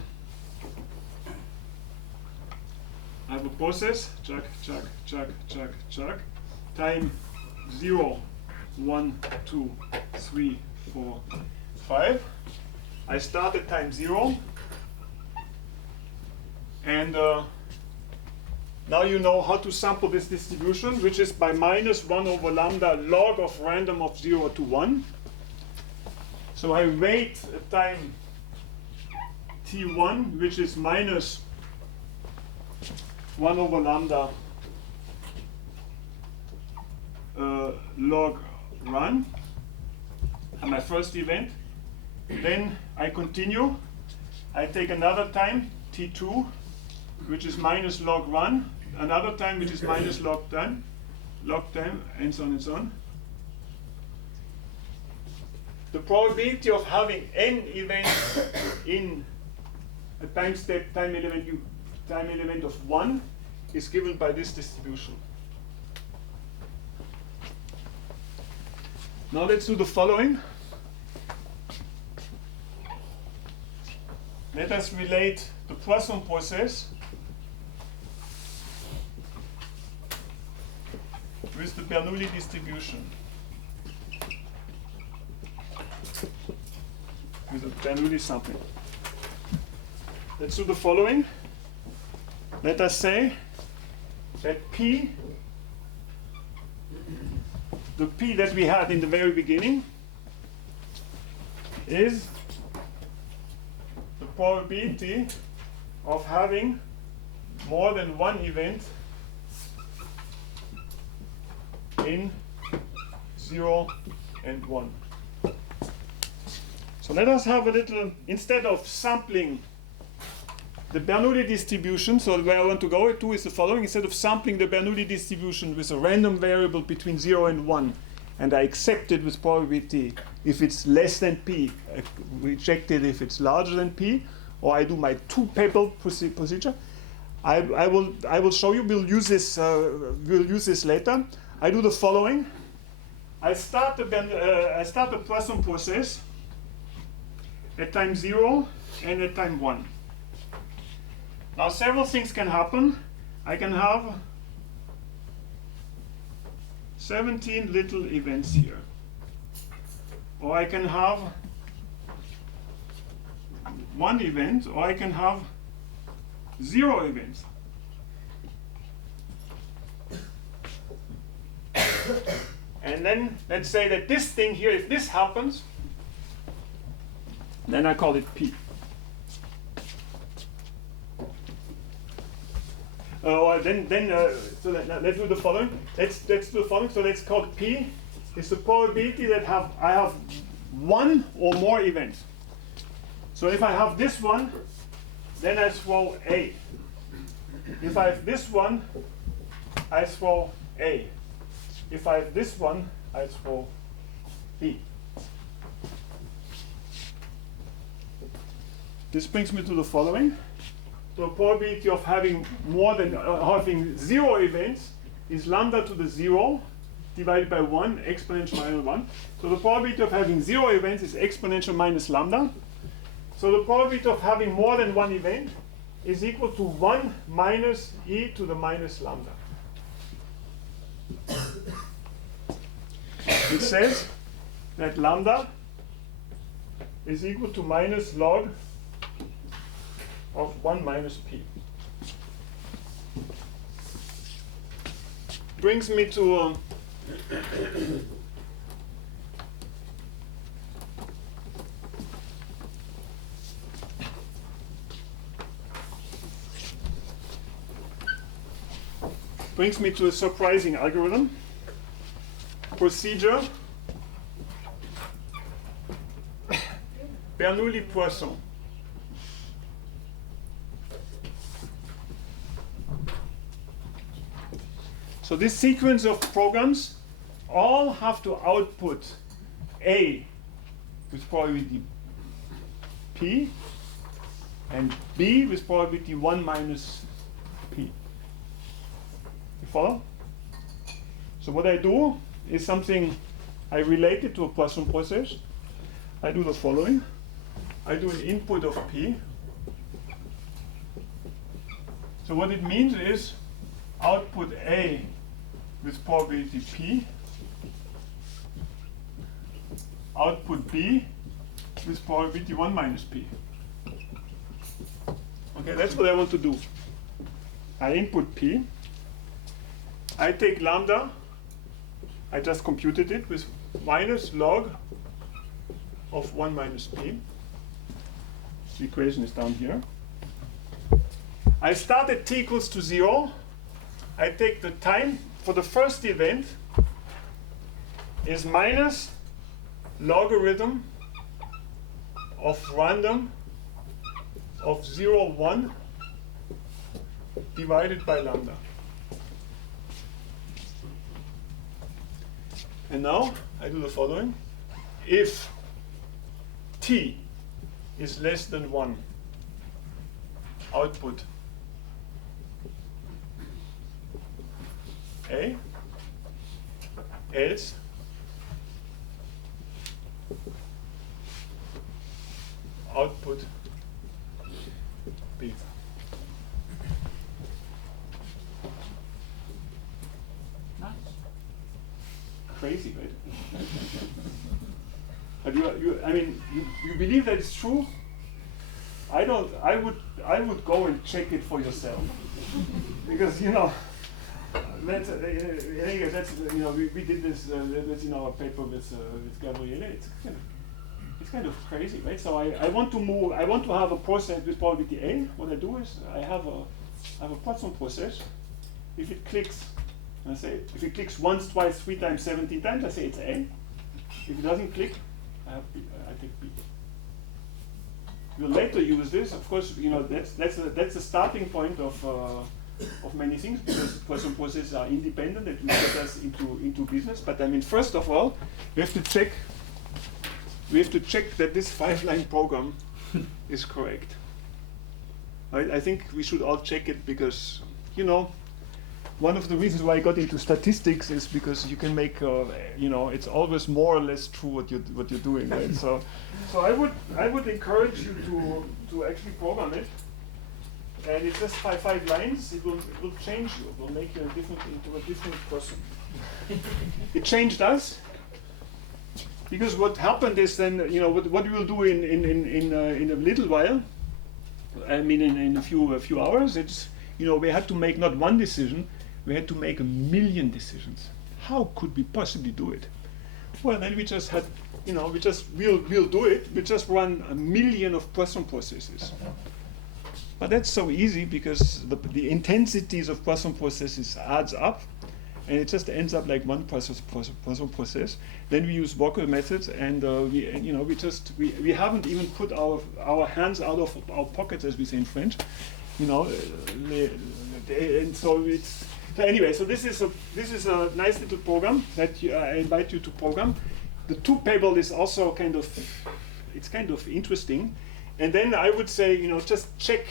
process, chuck, time 0, 1, 2, 3, 4, 5. I start at time 0, and now you know how to sample this distribution, which is by minus 1 over lambda log of random of 0 to 1. So I wait at time t1, which is minus 1 over lambda log run, and my first event. Then I continue. I take another time, t2, which is minus log run, another time which is minus log time, and so on and so on. The probability of having n events in a time step, time element of 1 is given by this distribution. Now let's do the following. Let us relate the Poisson process with the Bernoulli distribution. With the Bernoulli sampling. Let's do the following. Let us say that P, the P that we had in the very beginning, is the probability of having more than one event in 0 and 1. So let us have a little, instead of sampling the Bernoulli distribution, so where I want to go to is the following. Instead of sampling the Bernoulli distribution with a random variable between 0 and 1, and I accept it with probability if it's less than p, I reject it if it's larger than p, or I do my two-pebble procedure. I will show you. We'll use this later. I do the following. I start the Poisson process at time 0 and at time 1. Now several things can happen. I can have 17 little events here. Or I can have one event, or I can have 0 events. And then let's say that this thing here, if this happens, then I call it P. So let's do the following. Let's do the following. So let's call P is the probability that I have one or more events. So if I have this one, then I throw A. If I have this one, I throw A. If I have this one, I throw B. This brings me to the following. The probability of having more than having 0 events is lambda to the 0 divided by 1 exponential minus 1. So the probability of having 0 events is exponential minus lambda. So the probability of having more than 1 event is equal to 1 minus e to the minus lambda. It says that lambda is equal to minus log of 1 minus p. Brings me to a surprising algorithm. Procedure Bernoulli-Poisson. So this sequence of programs all have to output A with probability P and B with probability 1 minus P. You follow? So what I do is something I relate it to a Poisson process. I do the following. I do an input of P. So what it means is output A with probability P, output B with probability 1 minus P. Okay, that's what I want to do. I input P. I take lambda. I just computed it with minus log of 1 minus P. The equation is down here. I start at t equals to 0. I take the time for the first event is minus logarithm of random of 0, 1 divided by lambda. And now I do the following. If t is less than 1, output A, else output B. Nice. Crazy, right? But you believe that it's true? I don't. I would go and check it for yourself, because that's we did this. That's in our paper with Gabriele. It's kind of crazy, right? So I want to move. I want to have a process with probability A. What I do is I have a Poisson process. If it clicks, I say if it clicks once, twice, 3 times, 17 times, I say it's A. If it doesn't click, I take B. We'll later use this. Of course, that's the starting point of many things, because Poisson processes are independent and will get us into business. But first of all, we have to check that this 5-line program is correct. I think we should all check it, because one of the reasons why I got into statistics is because you can make it's always more or less true what you're doing, right? So I would encourage you to actually program it. And it's just 5 lines. It will change you. It will make you into a different person. It changed us, because what happened is then what we will do in a little while. In a few hours. It's we had to make not one decision. We had to make 1 million decisions. How could we possibly do it? Well, then we just had we'll do it. We just run 1 million of Poisson processes. But that's so easy, because the intensities of Poisson processes adds up, and it just ends up like one Poisson process. Then we use Walker methods, and we haven't even put our hands out of our pockets, as we say in French. And so anyway, so this is a nice little program that I invite you to program. The two table is also kind of interesting. And then I would say, just check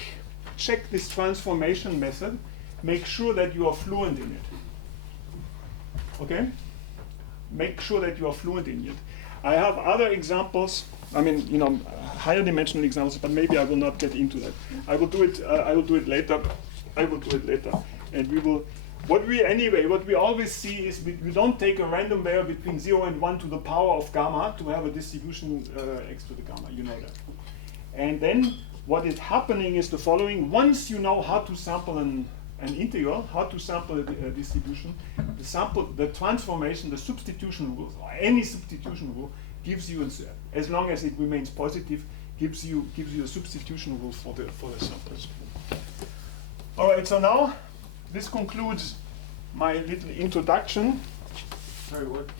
this transformation method. Make sure that you are fluent in it. Okay? Make sure that you are fluent in it. I have other examples. I mean, higher dimensional examples, but maybe I will not get into that. I will do it. I will do it later. And we will. What we always see is we don't take a random value between 0 and 1 to the power of gamma to have a distribution x to the gamma. You know that. And then what is happening is the following. Once you know how to sample an integral, how to sample a distribution, the transformation, the substitution rule, or any substitution rule, gives you, as long as it remains positive, gives you a substitution rule for the samples. All right, so now this concludes my little introduction. Sorry, what?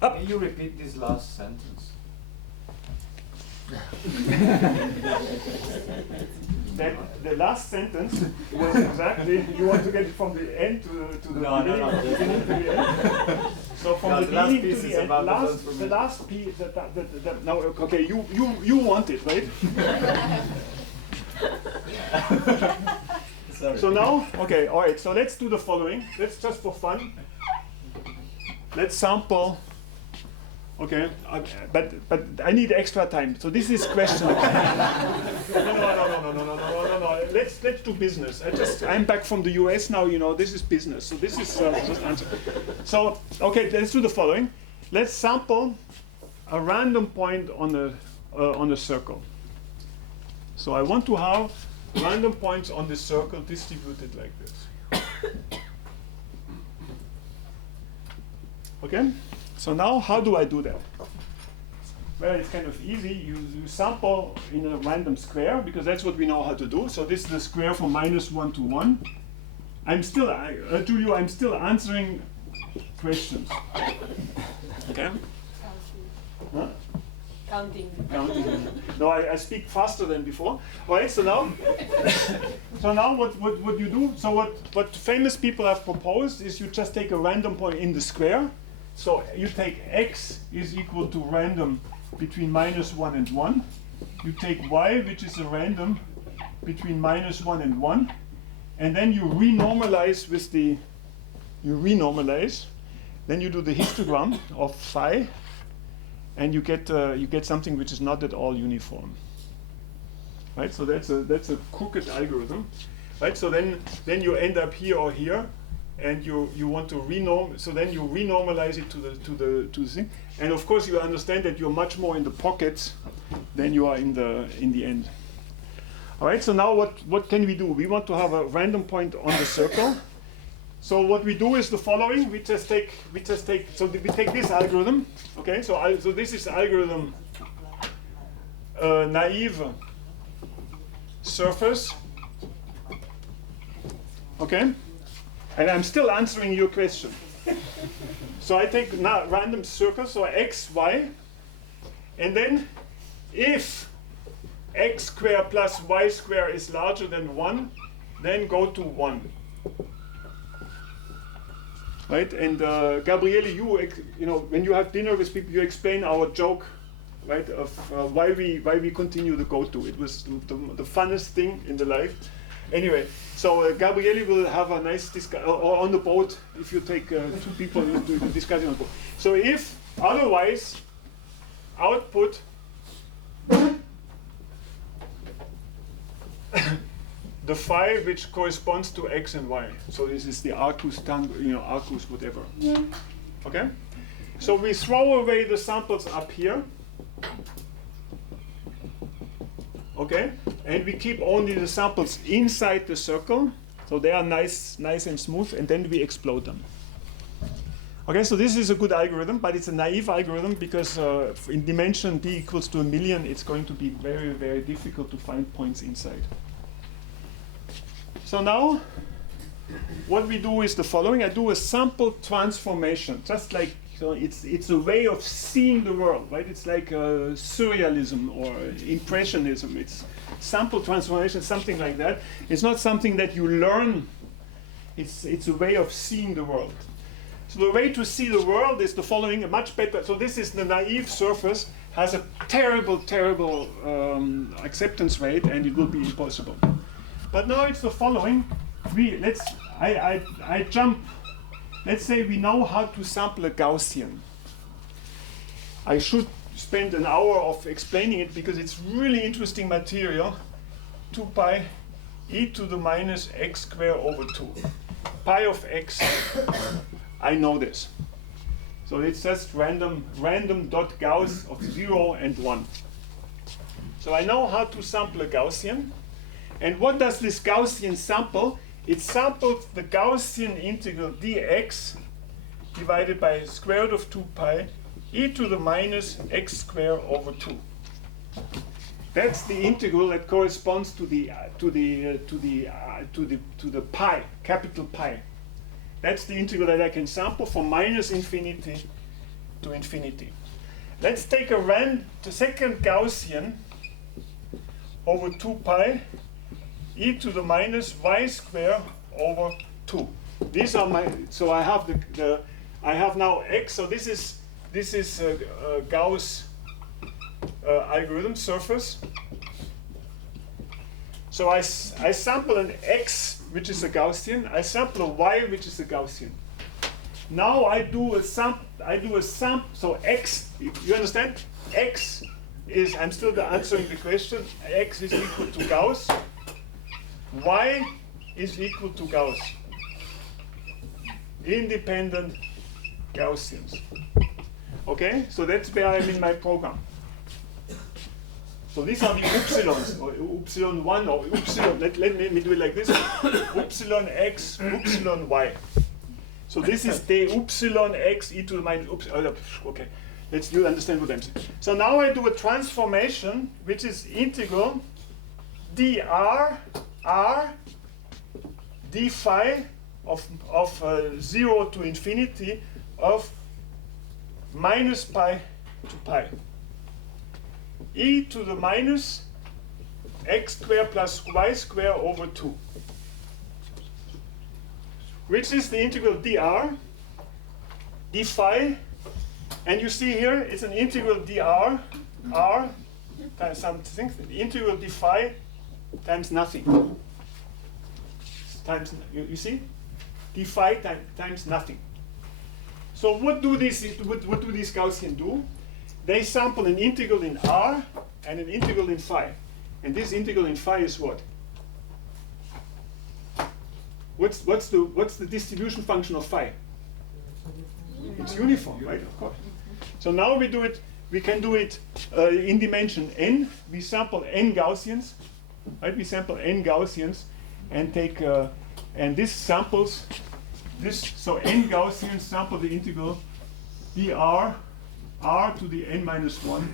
Up. Can you repeat this last sentence? That the last sentence was exactly, you want to get it from the end to the beginning? No. Beginning to the end. So from the last beginning piece to is the end, about the the last piece, now, okay, you want it, right? Sorry. So now, okay, all right, so let's do the following. Let's just for fun. Let's sample. Okay, but I need extra time. So this is question. No. Let's do business. I'm back from the US now. This is business. So this is just answer. So okay, let's do the following. Let's sample a random point on a circle. So I want to have random points on the circle distributed like this. Okay. So now, how do I do that? Well, it's kind of easy. You sample in a random square, because that's what we know how to do. So this is the square from -1 to 1. I'm still answering questions. Okay? Huh? Counting. No, I speak faster than before. All right, so now, what you do? So what famous people have proposed is you just take a random point in the square. So you take x is equal to random between -1 and 1. You take y, which is a random between -1 and 1, and then you renormalize Then you do the histogram of phi, and you get something which is not at all uniform. Right. So that's a crooked algorithm. Right. So then you end up here or here. And you want to so then you renormalize it to the thing, and of course you understand that you're much more in the pockets than you are in the end. All right. So now what can we do? We want to have a random point on the circle. So what we do is the following: we take this algorithm. Okay. So this is algorithm naive surface. Okay. And I'm still answering your question. So I take now random circle, so x, y, and then if x squared plus y squared is larger than 1, then go to 1. Right? And Gabriele, when you have dinner with people, you explain our joke, right, of why we continue the go-to. It was the funnest thing in the life. Anyway, so Gabriele will have a nice discussion, or on the boat, if you take 2 people to the discussion on the boat. So if otherwise, output the phi which corresponds to x and y. So this is the arcus tango, arcus whatever. Okay? So we throw away the samples up here. Okay, and we keep only the samples inside the circle, so they are nice and smooth, and then we explode them. Okay, so this is a good algorithm, but it's a naive algorithm because in dimension d equals to 1,000,000, it's going to be very, very difficult to find points inside. So now, what we do is the following: I do a sample transformation, just like. So it's a way of seeing the world, right? It's like surrealism or impressionism. It's sample transformation, something like that. It's not something that you learn It's a way of seeing the world. So the way to see the world is the following, a much better, so this is the naive surface, has a terrible acceptance rate, and it will be impossible. But now it's the following, I jump, let's say we know how to sample a Gaussian. I should spend an hour of explaining it because it's really interesting material. 2 pi e to the minus x squared over 2. Pi of x, I know this. So it's just random dot Gauss of 0 and 1. So I know how to sample a Gaussian. And what does this Gaussian sample? It samples the Gaussian integral dx divided by square root of 2 pi e to the minus x squared over 2. That's the integral that corresponds to the pi, capital Pi. That's the integral that I can sample from minus infinity to infinity. Let's take the second Gaussian over 2 pi e to the minus y squared over 2. These are my, so I have I have now x, so this is a Gauss algorithm surface. So I sample an x, which is a Gaussian. I sample a y, which is a Gaussian. Now I do a sample. So x, you understand? X is, I'm still answering the question. X is equal to Gauss. Y is equal to Gauss. Independent Gaussians. Okay, so that's where I'm in my program. So these are the upsilons, or upsilon 1, or upsilon, let me do it like this, upsilon x, upsilon y. So this is the upsilon x e to the minus upsilon, okay, you understand what I'm saying. So now I do a transformation, which is integral dr r d phi of 0 to infinity of minus pi to pi. E to the minus x squared plus y squared over 2. Which is the integral dr, d phi, and you see here it's an integral dr, r times something, the integral d phi times nothing. Times, you see? D phi times nothing. So what do these Gaussian do? They sample an integral in r and an integral in phi. And this integral in phi is what? What's the distribution function of phi? It's uniform, right? Of course. So now we can do it in dimension n. We sample n Gaussians, right? We sample n Gaussians and take and this samples this. So n Gaussians sample the integral dr r to the n minus 1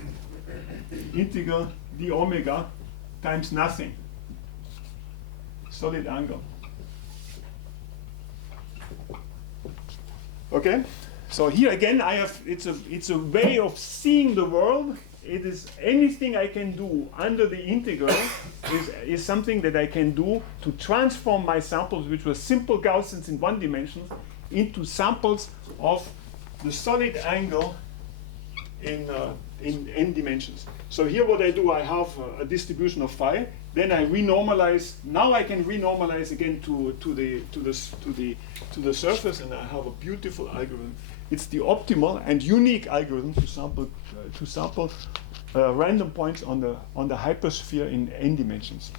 integral d omega times nothing. Solid angle. Okay, so here again I have it's a way of seeing the world. It is anything I can do under the integral is something that I can do to transform my samples, which were simple Gaussians in one dimension, into samples of the solid angle in n dimensions. So here what I do, I have a distribution of phi. Then I renormalize. Now I can renormalize again to the surface, and I have a beautiful algorithm. It's the optimal and unique algorithm to sample random points on the hypersphere in n dimensions.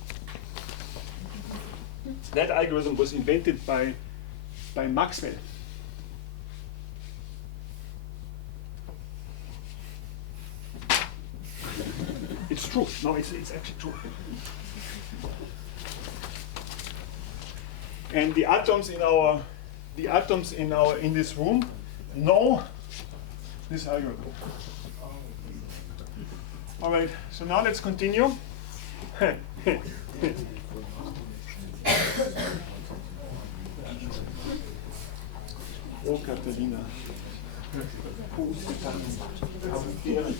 That algorithm was invented by Maxwell. It's true. No, it's actually true. And the atoms in this room know this algorithm. All right. So now let's continue. Oh, Catalina.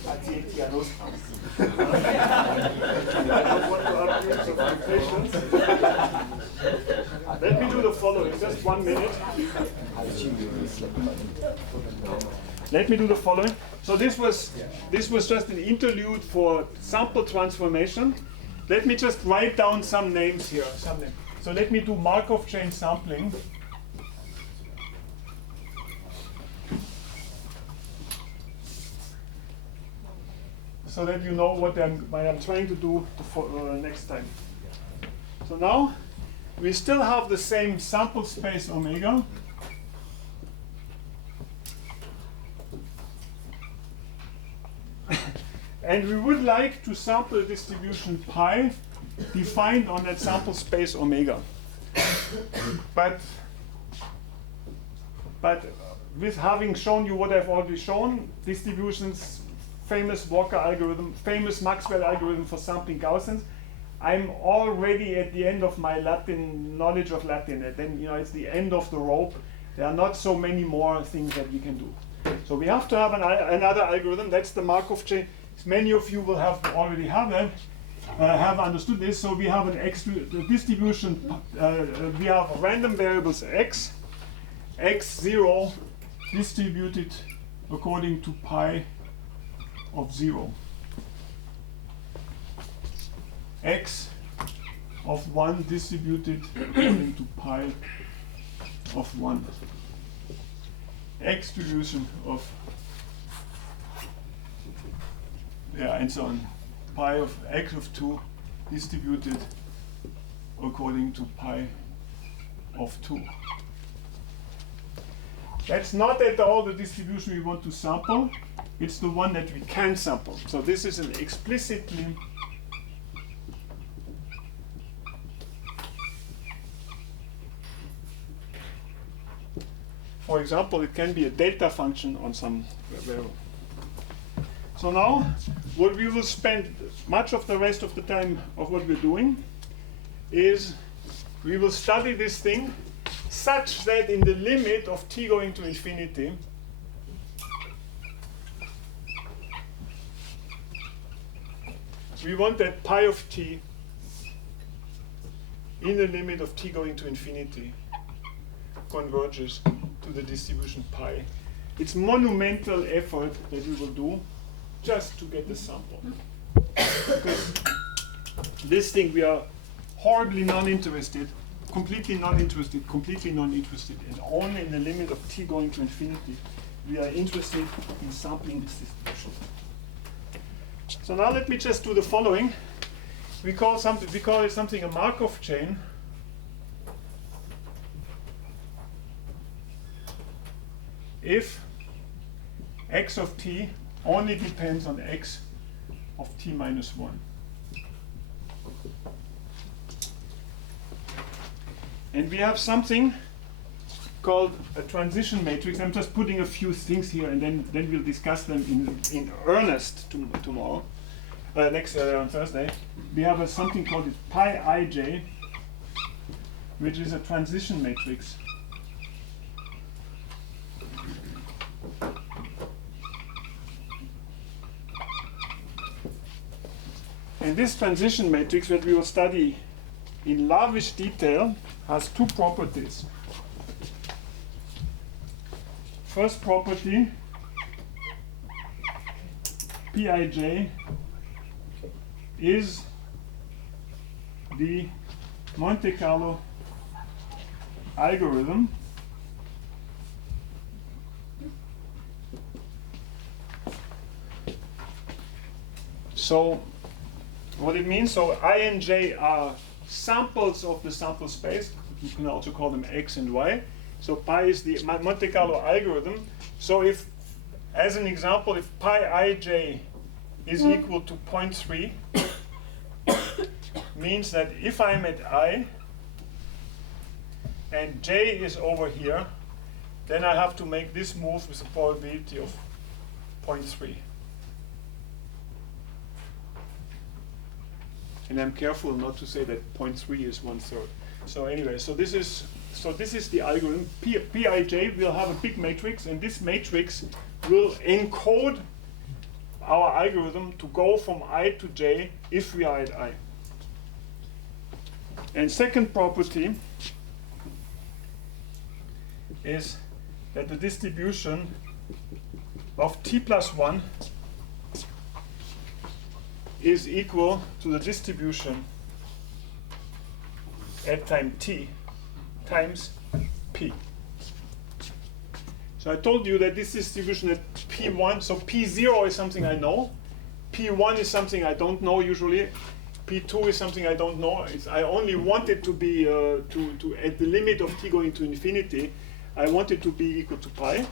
Erzählt ja los. I don't want to abuse of your patience. Let me do the following, just 1 minute. Let me do the following. So this was just an interlude for sample transformation. Let me just write down some names here. So let me do Markov chain sampling. So that you know what I'm trying to do next time. So now we still have the same sample space omega. And we would like to sample distribution pi defined on that sample space omega. But with having shown you what I've already shown, distributions, famous Walker algorithm, famous Maxwell algorithm for sampling Gaussians, I'm already at the end of my Latin knowledge of Latin. And then it's the end of the rope. There are not so many more things that we can do. So we have to have another algorithm. That's the Markov chain. Many of you will already have that, have understood this. So we have the distribution. We have random variables x0 distributed according to pi of 0. X of 1 distributed according to pi of 1. X distribution of and so on. Pi of x of 2 distributed according to pi of 2. That's not at all the distribution we want to sample. It's the one that we can sample. So this is an explicitly for example, it can be a delta function on some variable. So now, what we will spend much of the rest of the time of what we're doing is we will study this thing such that in the limit of t going to infinity, we want that pi of t in the limit of t going to infinity converges to the distribution pi. It's monumental effort that we will do just to get the sample. Because this thing we are horribly non-interested, completely non-interested, and only in the limit of t going to infinity we are interested in sampling this distribution. So now let me just do the following. We call it something a Markov chain. If x of t only depends on x of t minus 1. And we have something called a transition matrix. I'm just putting a few things here, and then we'll discuss them in earnest tomorrow, on Thursday. We have something called pi ij, which is a transition matrix. And this transition matrix that we will study in lavish detail has two properties. First property, Pij is the Monte Carlo algorithm so what it means, so I and j are samples of the sample space. You can also call them x and y. So pi is the Monte Carlo algorithm. So if, as an example, if pi ij is equal to 0.3, means that if I'm at I and j is over here, then I have to make this move with a probability of 0.3. And I'm careful not to say that 0.3 is 1/3. So anyway, so this is so this is the algorithm. Pij will have a big matrix, and this matrix will encode our algorithm to go from I to j if we are at I. And second property is that the distribution of t plus 1 is equal to the distribution at time t times p. So I told you that this distribution at p1, so p0 is something I know, p1 is something I don't know usually, p2 is something I don't know. I only want it to be, to at the limit of t going to infinity, I want it to be equal to pi.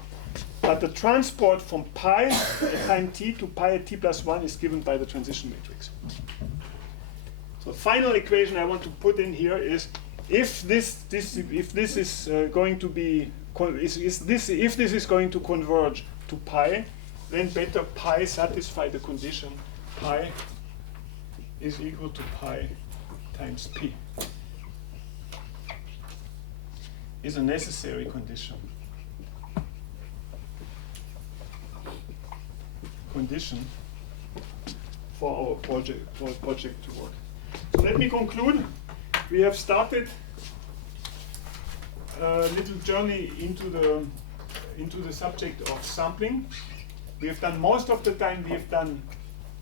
But the transport from pi at time t to pi at t plus 1 is given by the transition matrix. So the final equation I want to put in here is if this is going to be if this is going to converge to pi, then better pi satisfy the condition pi is equal to pi times p. Is a necessary condition. For our project to work. So let me conclude. We have started a little journey into the subject of sampling. We have done most of the time. We have done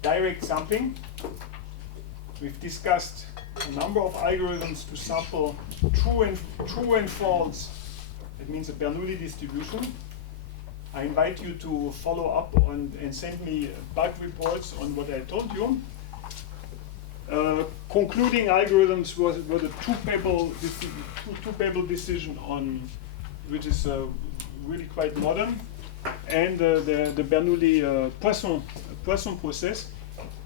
direct sampling. We've discussed a number of algorithms to sample true and false. That means a Bernoulli distribution. I invite you to follow up on and send me bug reports on what I told you. Concluding algorithms were the two-pebble decision on, which is really quite modern, and the Bernoulli Poisson process.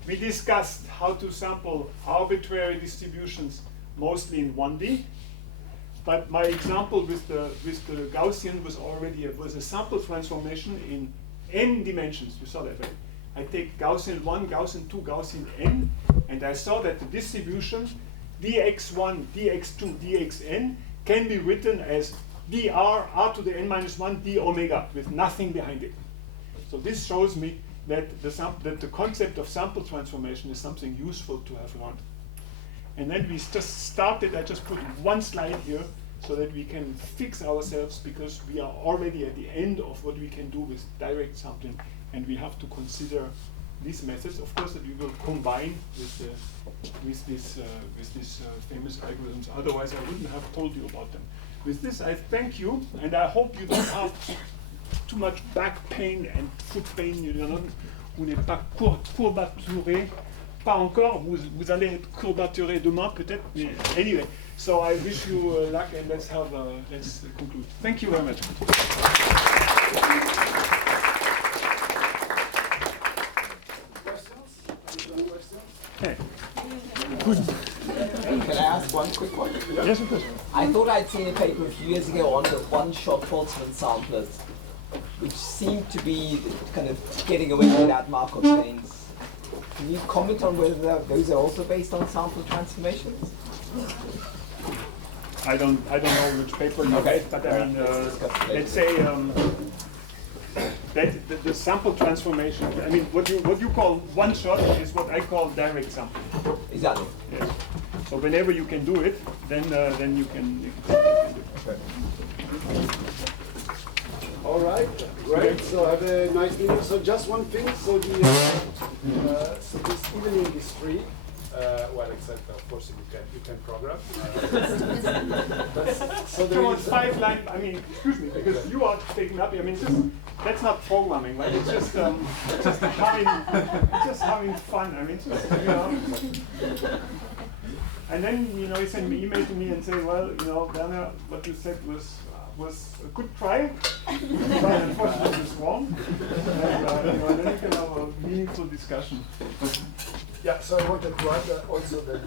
We discussed how to sample arbitrary distributions, mostly in 1D. But my example with the Gaussian was a sample transformation in n dimensions. You saw that, right? I take Gaussian 1, Gaussian 2, Gaussian n, and I saw that the distribution dx1, dx2, dxn can be written as dr r to the n minus 1 d omega with nothing behind it. So this shows me that the concept of sample transformation is something useful to have learned. And then we just started, I just put one slide here so that we can fix ourselves, because we are already at the end of what we can do with direct sampling, and we have to consider these methods, of course, that we will combine with these famous algorithms. Otherwise, I wouldn't have told you about them. With this, I thank you, and I hope you don't have too much back pain and foot pain. Vous n'êtes pas courbaturé. Pas encore, vous allez être courbaturé demain peut-être, mais anyway. So I wish you luck, and let's conclude. Thank you very much. Hey. Good. Can I ask one quick one? Yes, of course. I thought I'd seen a paper a few years ago on the one-shot Boltzmann samplers, which seemed to be kind of getting away without Markov chains. Can you comment on whether those are also based on sample transformations? I don't know which paper you read, but I mean, let's say that the sample transformation. I mean, what you call one shot is what I call direct sampling. Exactly. Yes. So whenever you can do it, then you can do it. Okay. All right, great. So have a nice meeting. So just one thing. So so this evening is free. Well, except of course you can program. So there So is it's 5 line. I mean, excuse me, because you are taking up. I mean, that's not programming, right? It's just having fun. I mean, And then you send me email to me and say, well, Werner, what you said was a good try, but unfortunately it's wrong. And then you can have a meaningful discussion. Yeah, so I wanted to add also that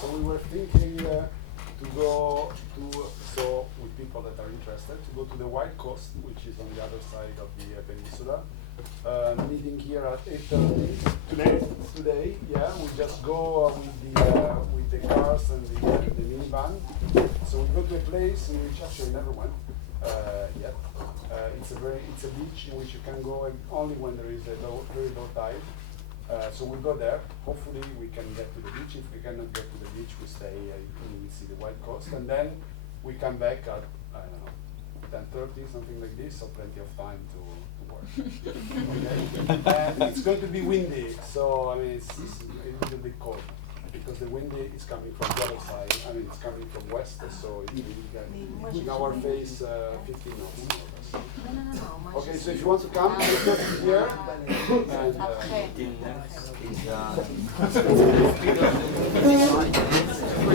so we were thinking to go to, so with people that are interested, to go to the White Coast, which is on the other side of the peninsula, meeting here at 8:30 today. Yeah, we just go with the cars and the minivan. So we go to a place in which actually never went yet. It's a beach in which you can go only when there is a very low tide. So we go there. Hopefully we can get to the beach. If we cannot get to the beach, we stay and we see the white coast, and then we come back at, I don't know, 10:30, something like this. So plenty of time to work. Okay. And it's going to be windy, so I mean it's a little bit cold because the wind is coming from the other side. I mean it's coming from west, so it will in our face 15 knots. Okay, so if you want to come, you go here. And,